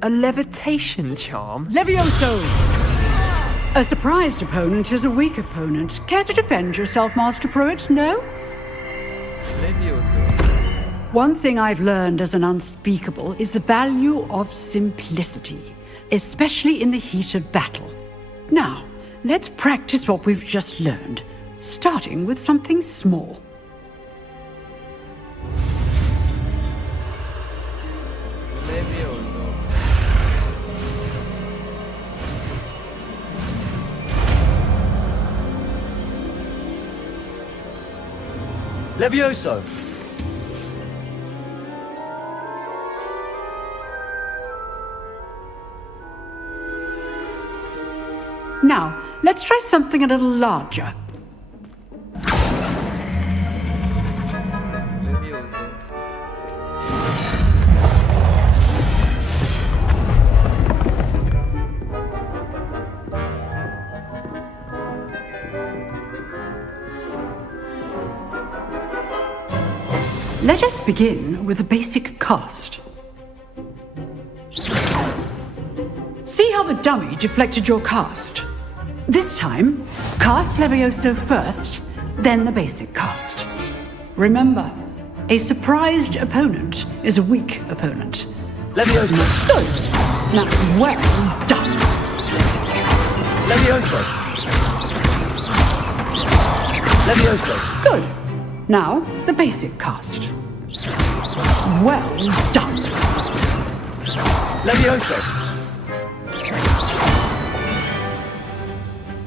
A levitation charm? Levioso! A surprised opponent is a weak opponent. Care to defend yourself, Master Pruitt? No? Levioso. One thing I've learned as an unspeakable is the value of simplicity, especially in the heat of battle. Now, let's practice what we've just learned, starting with something small. Levioso! Now, let's try something a little larger. Let us begin with the basic cast. See how the dummy deflected your cast? This time, cast Levioso first, then the basic cast. Remember, a surprised opponent is a weak opponent. Levioso! Good! That's well done! Levioso! Levioso! Good! Now, the basic cast. Well done! Levioso!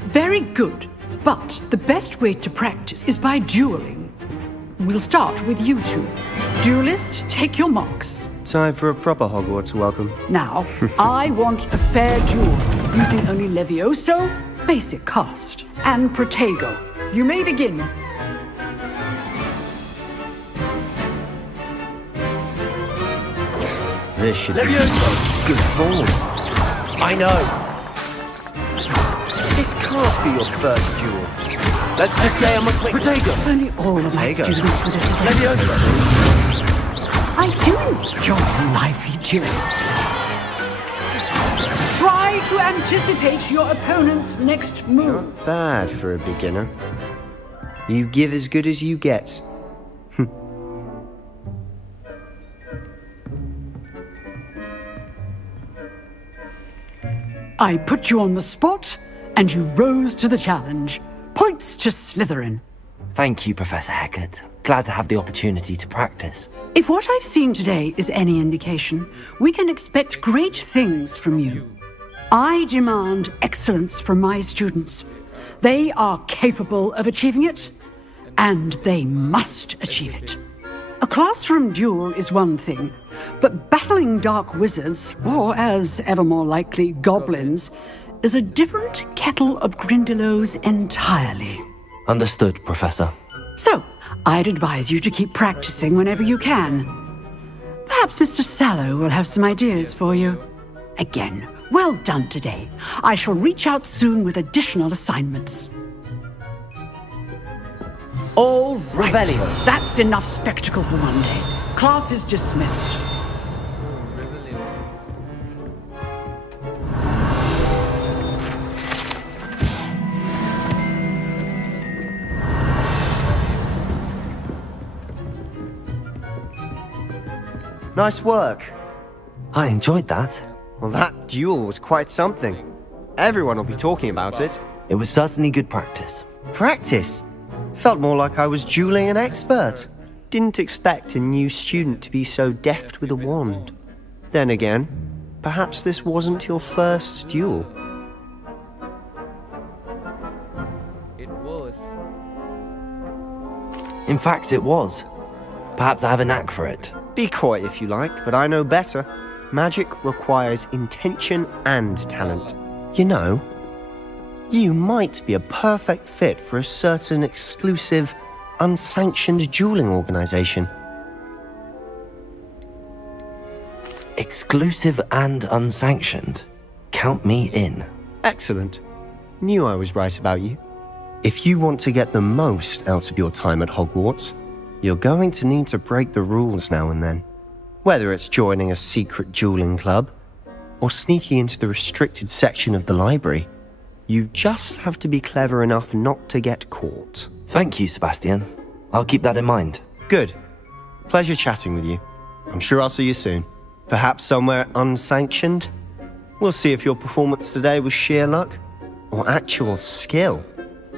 Very good, but the best way to practice is by dueling. We'll start with you two. Duelists, take your marks. Time for a proper Hogwarts welcome. Now, I want a fair duel, using only Levioso, basic cast, and Protego. You may begin. This should be Levioso! good form. I know. This can't be your first duel. Let's just say I must win. Protego! If only all of my Protego. students would have Levioso! I do enjoy a lively duel. Try to anticipate your opponent's next move. Not bad for a beginner. You give as good as you get. I put you on the spot, and you rose to the challenge. Points to Slytherin. Thank you, Professor Hecat. Glad to have the opportunity to practice. If what I've seen today is any indication, we can expect great things from you. I demand excellence from my students. They are capable of achieving it, and they must achieve it. A classroom duel is one thing, but battling dark wizards, or as ever more likely, goblins, is a different kettle of Grindylows entirely. Understood, Professor. So, I'd advise you to keep practicing whenever you can. Perhaps Mr. Sallow will have some ideas for you. Again, well done today. I shall reach out soon with additional assignments. All right. Revelio. That's enough spectacle for one day. Class is dismissed. Nice work. I enjoyed that. Well, that duel was quite something. Everyone will be talking about it. It was certainly good practice. Practice? Felt more like I was dueling an expert. Didn't expect a new student to be so deft with a wand. Then again, perhaps this wasn't your first duel. It was. In fact, it was. Perhaps I have a knack for it. Be coy if you like, but I know better. Magic requires intention and talent. You know, you might be a perfect fit for a certain exclusive, unsanctioned dueling organization. Exclusive and unsanctioned. Count me in. Excellent. Knew I was right about you. If you want to get the most out of your time at Hogwarts, you're going to need to break the rules now and then. Whether it's joining a secret dueling club, or sneaking into the restricted section of the library, you just have to be clever enough not to get caught. Thank you, Sebastian. I'll keep that in mind. Good. Pleasure chatting with you. I'm sure I'll see you soon. Perhaps somewhere unsanctioned? We'll see if your performance today was sheer luck or actual skill.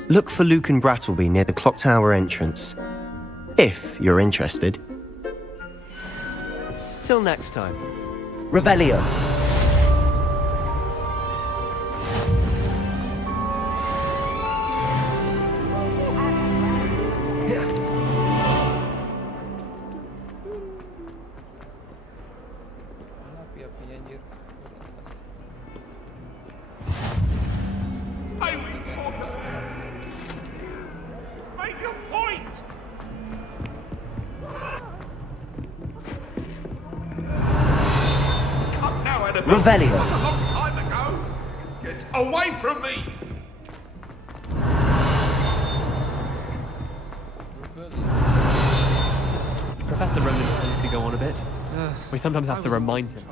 Look for Luke and Brattleby near the clock tower entrance. If you're interested. Till next time. Revelio. Revelio. That was a long time ago. Get away from me! Professor Ronan tends to go on a bit. We sometimes have to remind him.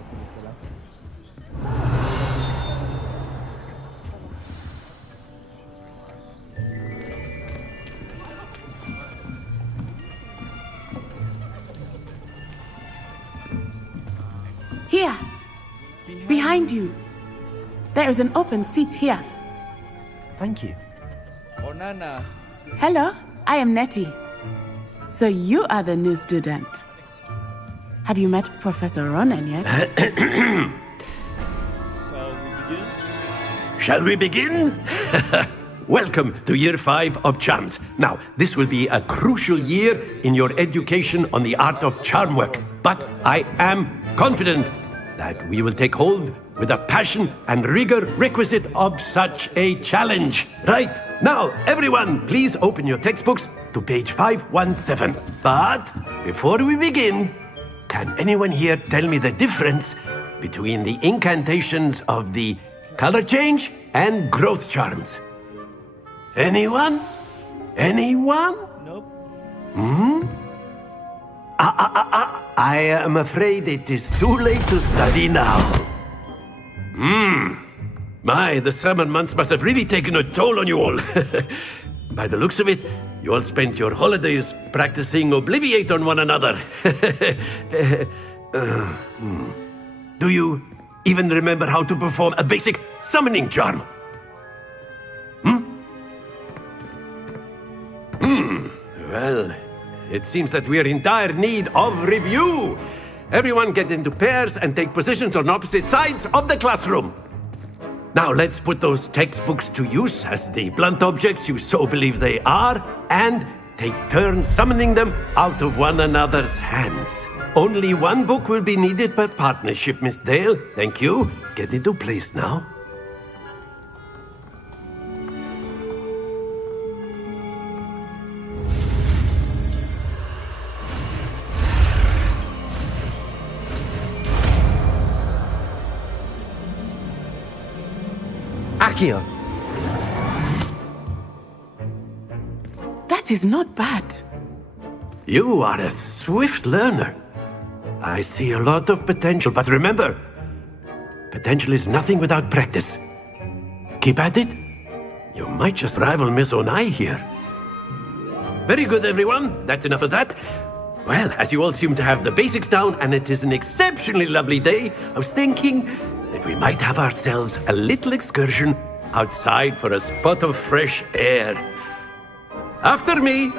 Here. Behind you. There is an open seat here. Thank you. Oh, Nana. Hello, I am Nettie. So you are the new student. Have you met Professor Ronan yet? Shall we begin? Welcome to Year 5 of Charms. Now, this will be a crucial year in your education on the art of charm work, but I am confident that we will take hold with the passion and rigor requisite of such a challenge. Right, now, everyone, please open your textbooks to page 517. But before we begin, can anyone here tell me the difference between the incantations of the color change and growth charms? Anyone? Anyone? Nope. I am afraid it is too late to study now. My, the summer months must have really taken a toll on you all. By the looks of it, you all spent your holidays practicing Obliviate on one another. Do you even remember how to perform a basic summoning charm? Well, it seems that we are in dire need of review. Everyone get into pairs and take positions on opposite sides of the classroom. Now let's put those textbooks to use as the blunt objects you so believe they are, and take turns summoning them out of one another's hands. Only one book will be needed per partnership, Miss Dale. Thank you. Get into place now. Accio. That is not bad. You are a swift learner. I see a lot of potential, but remember, potential is nothing without practice. Keep at it. You might just rival Miss Onai here. Very good, everyone. That's enough of that. Well, as you all seem to have the basics down and it is an exceptionally lovely day, I was thinking that we might have ourselves a little excursion outside for a spot of fresh air. After me!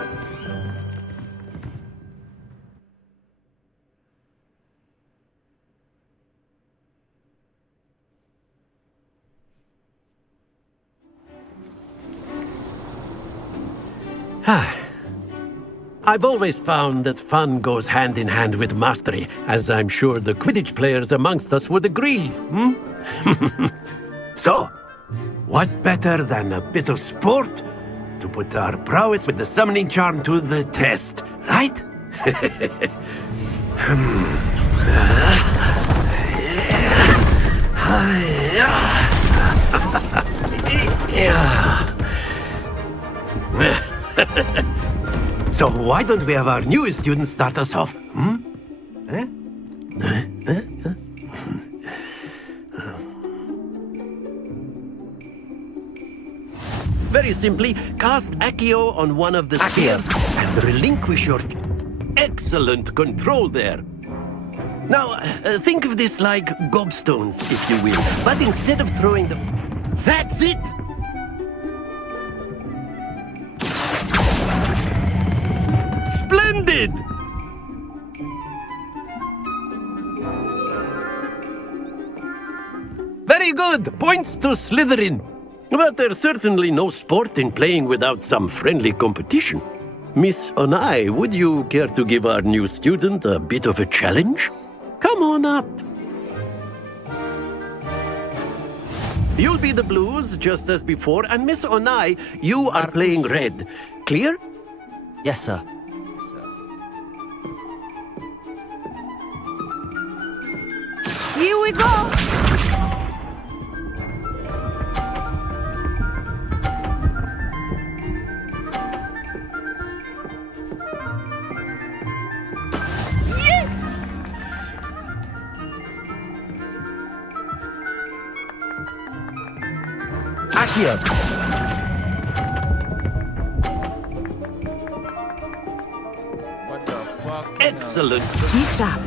I've always found that fun goes hand in hand with mastery, as I'm sure the Quidditch players amongst us would agree, So, what better than a bit of sport to put our prowess with the summoning charm to the test, right? So why don't we have our newest student start us off? Very simply, cast Accio on one of the spheres and relinquish your excellent control there. Now, think of this like gobstones, if you will, but instead of throwing them... That's it! Splendid! Very good! Points to Slytherin. But there's certainly no sport in playing without some friendly competition. Miss Onai, would you care to give our new student a bit of a challenge? Come on up. You'll be the blues, just as before, and Miss Onai, you are playing red. Clear? Yes, sir. Here we go! Accio! What the fuck? Excellent! Be sharp.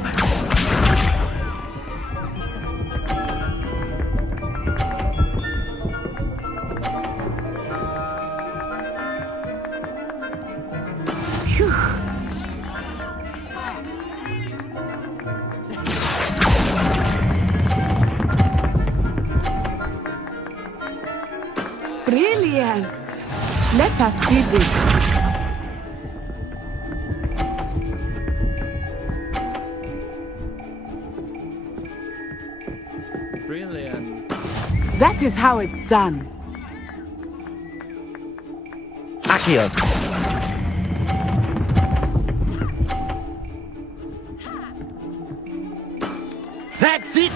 Brilliant! Let us see this. Brilliant. That is how it's done. Accio! That's it!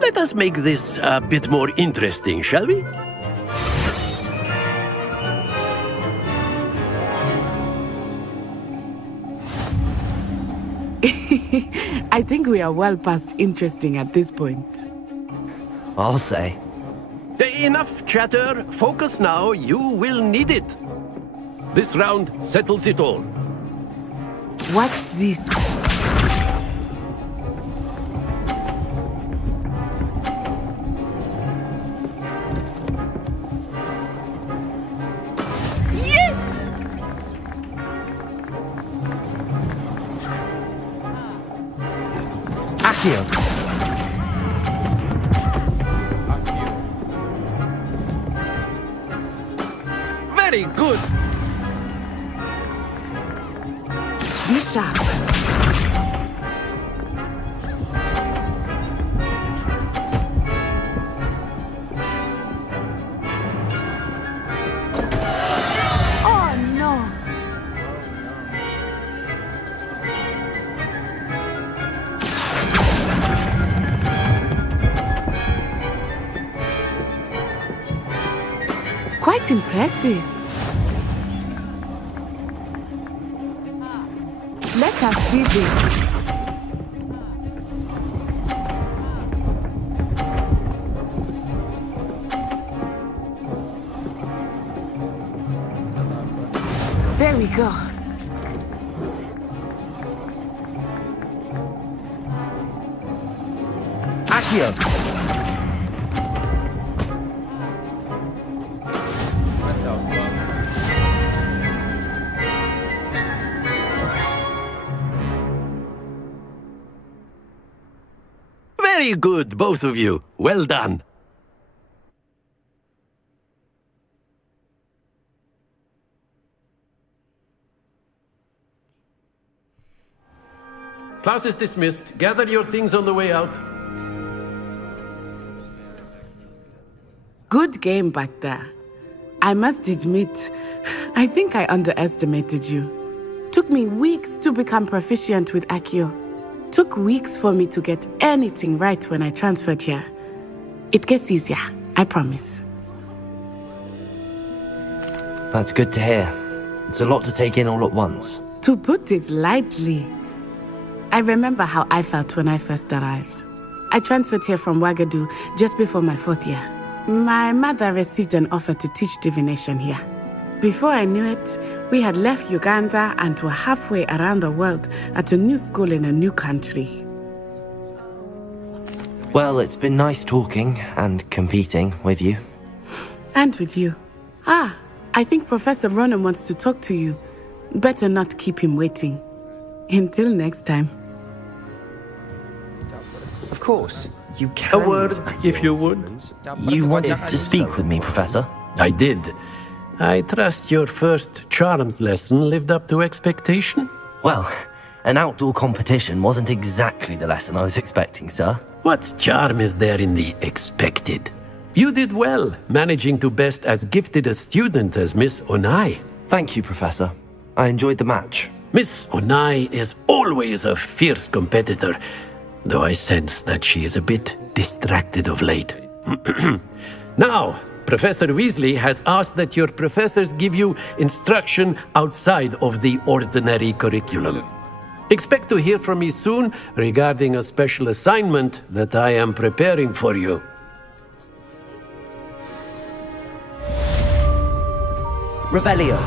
Let us make this a bit more interesting, shall we? I think we are well past interesting at this point. I'll say. Enough chatter. Focus now. You will need it. This round settles it all. Watch this. Accio! Very good. Be sharp. Oh no. Quite impressive. Let us see this. go. Accio! Very good, both of you. Well done. Class is dismissed. Gather your things on the way out. Good game back there. I must admit, I think I underestimated you. Took me weeks to become proficient with Accio. Took weeks for me to get anything right when I transferred here. It gets easier, I promise. That's good to hear. It's a lot to take in all at once. To put it lightly, I remember how I felt when I first arrived. I transferred here from Wagadu just before my 4th year. My mother received an offer to teach divination here. Before I knew it, we had left Uganda and were halfway around the world at a new school in a new country. Well, it's been nice talking and competing with you. And with you. Ah, I think Professor Ronan wants to talk to you. Better not keep him waiting. Until next time. Of course, you can. A word, if you would. You wanted to speak with me, Professor? I did. I trust your first charms lesson lived up to expectation? Well, an outdoor competition wasn't exactly the lesson I was expecting, sir. What charm is there in the expected? You did well, managing to best as gifted a student as Miss Onai. Thank you, Professor. I enjoyed the match. Miss Onai is always a fierce competitor, though I sense that she is a bit distracted of late. Now, Professor Weasley has asked that your professors give you instruction outside of the ordinary curriculum. Expect to hear from me soon regarding a special assignment that I am preparing for you. Revelio.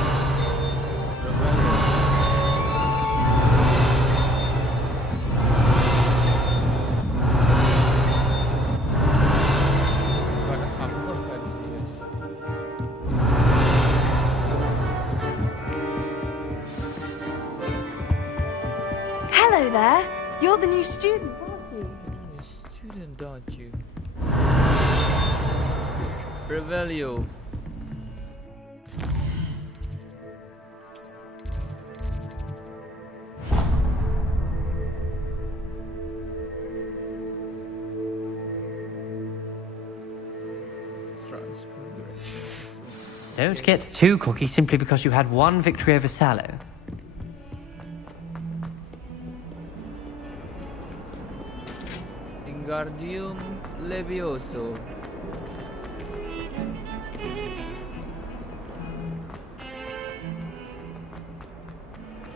Hello there. You're the new student, aren't you? Student, aren't you? Revelio. Don't get too cocky simply because you had one victory over Sallow. Wingardium Levioso.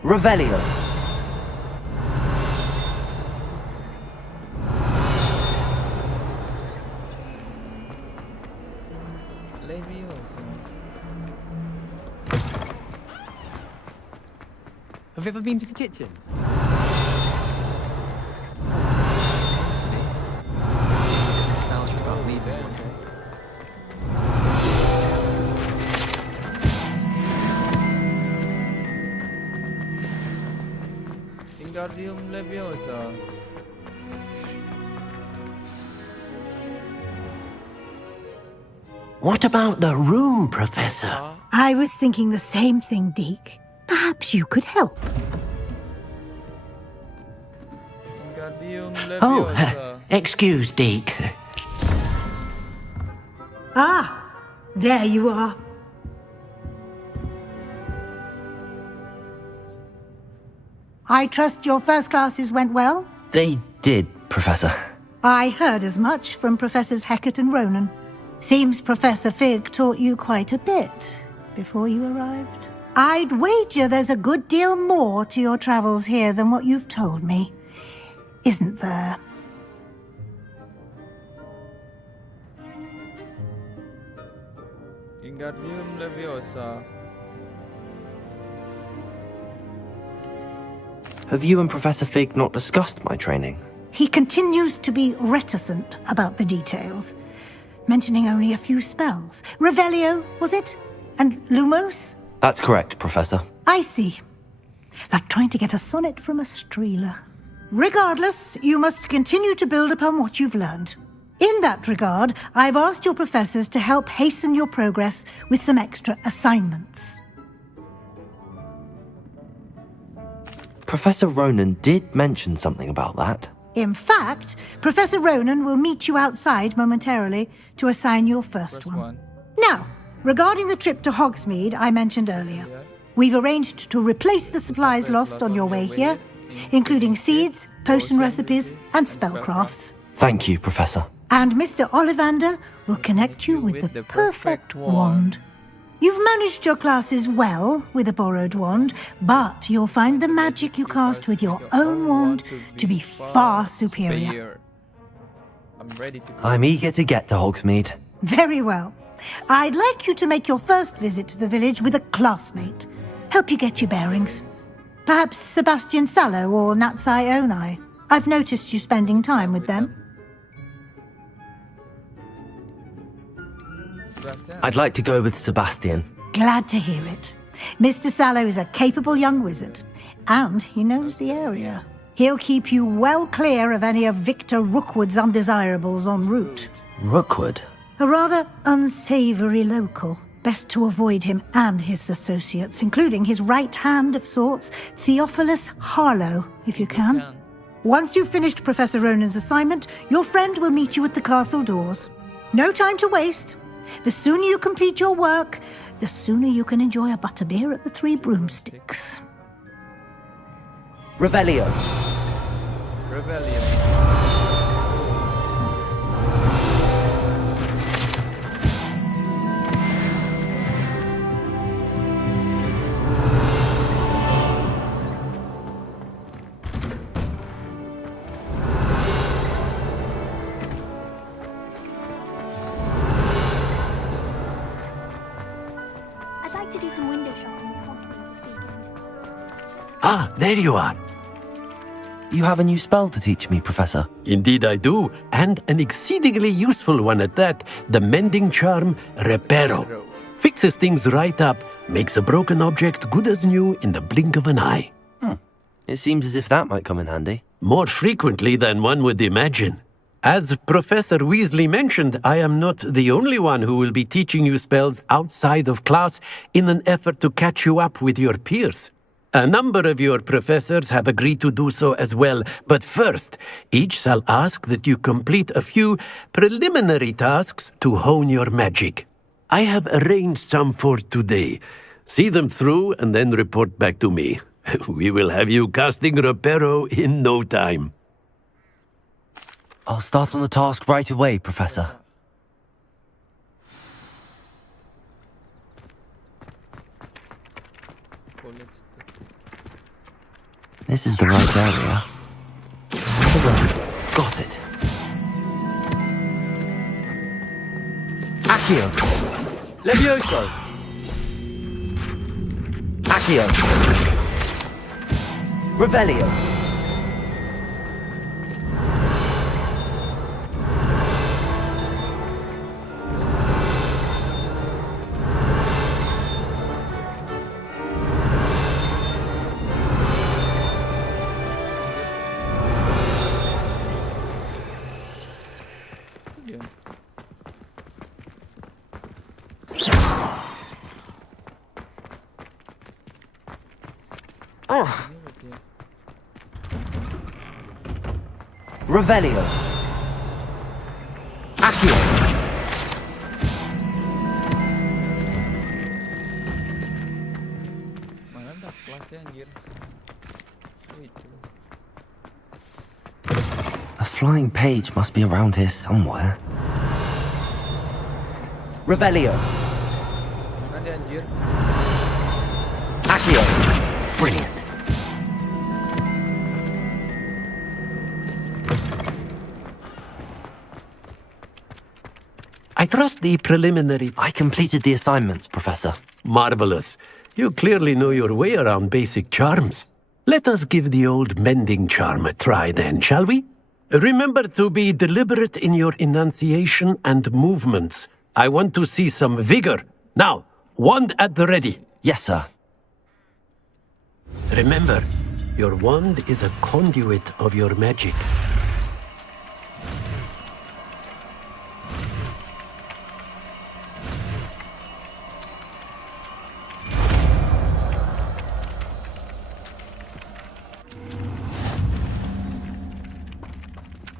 Revelio. Levioso. Have you ever been to the kitchens? Nostalgia about leaving one day. Wingardium Leviosa. What about the room, Professor? I was thinking the same thing, Deke. Perhaps you could help. Wingardium Oh, Leviosa. excuse, Deke. Ah, there you are. I trust your first classes went well? They did, Professor. I heard as much from Professors Hecat and Ronan. Seems Professor Fig taught you quite a bit before you arrived. I'd wager there's a good deal more to your travels here than what you've told me. Isn't there? Wingardium Leviosa. Have you and Professor Fig not discussed my training? He continues to be reticent about the details, mentioning only a few spells. Revelio, was it? And Lumos? That's correct, Professor. I see. Like trying to get a sonnet from a streeler. Regardless, you must continue to build upon what you've learned. In that regard, I've asked your professors to help hasten your progress with some extra assignments. Professor Ronan did mention something about that. In fact, Professor Ronan will meet you outside momentarily to assign your first one. Now, regarding the trip to Hogsmeade I mentioned earlier, we've arranged to replace the supplies lost on your way here, including seeds, potion recipes, and spellcrafts. Thank you, Professor. And Mr. Ollivander will connect you with the perfect wand. You've managed your classes well with a borrowed wand, but you'll find the magic you cast with your own wand to be far superior. I'm eager to get to Hogsmeade. Very well. I'd like you to make your first visit to the village with a classmate. Help you get your bearings. Perhaps Sebastian Sallow or Natsai Onai. I've noticed you spending time with them. I'd like to go with Sebastian. Glad to hear it. Mr. Sallow is a capable young wizard, and he knows the area. He'll keep you well clear of any of Victor Rookwood's undesirables en route. Rookwood? A rather unsavory local. Best to avoid him and his associates, including his right hand of sorts, Theophilus Harlow, if you can. Once you've finished Professor Ronan's assignment, your friend will meet you at the castle doors. No time to waste. The sooner you complete your work, the sooner you can enjoy a butterbeer at the Three Broomsticks. Revelio. I'd like to do some window shopping. Ah, there you are. You have a new spell to teach me, Professor. Indeed I do, and an exceedingly useful one at that. The mending charm, Reparo. Fixes things right up, makes a broken object good as new in the blink of an eye. It seems as if that might come in handy. More frequently than one would imagine. As Professor Weasley mentioned, I am not the only one who will be teaching you spells outside of class in an effort to catch you up with your peers. A number of your professors have agreed to do so as well, but first, each shall ask that you complete a few preliminary tasks to hone your magic. I have arranged some for today. See them through and then report back to me. We will have you casting Reparo in no time. I'll start on the task right away, Professor. This is the right area. The road. Got it. Accio. Levioso. Accio. Revelio. Revelio. Accio. Mana dah kelasnya anjir. Itu. A flying page must be around here somewhere. Revelio. Mana dia anjir? Accio. Brilliant. I trust the preliminary... I completed the assignments, Professor. Marvelous. You clearly know your way around basic charms. Let us give the old mending charm a try then, shall we? Remember to be deliberate in your enunciation and movements. I want to see some vigor. Now, wand at the ready. Yes, sir. Remember, your wand is a conduit of your magic.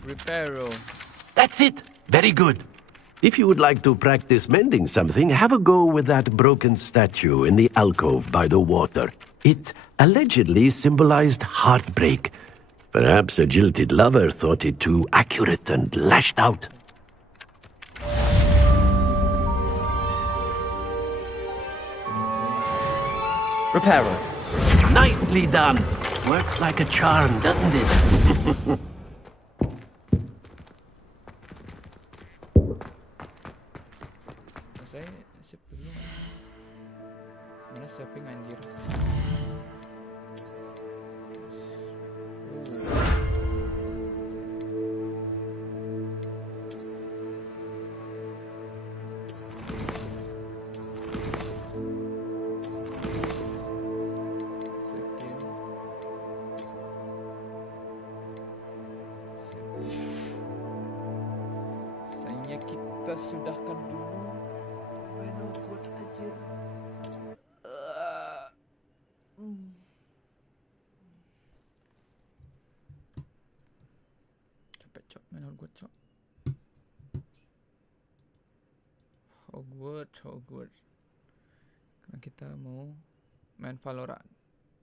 Reparo. That's it. Very good. If you would like to practice mending something, have a go with that broken statue in the alcove by the water. It allegedly symbolized heartbreak. Perhaps a jilted lover thought it too accurate and lashed out. Reparo. Nicely done. Works like a charm, doesn't it? Saya sip dulu. Mana saving anjir? Sayangnya kita sudahkan dulu. Mana buat anjir? Capek cok, main Hogwarts cok. Hogwarts. Karena kita mau main Valorant.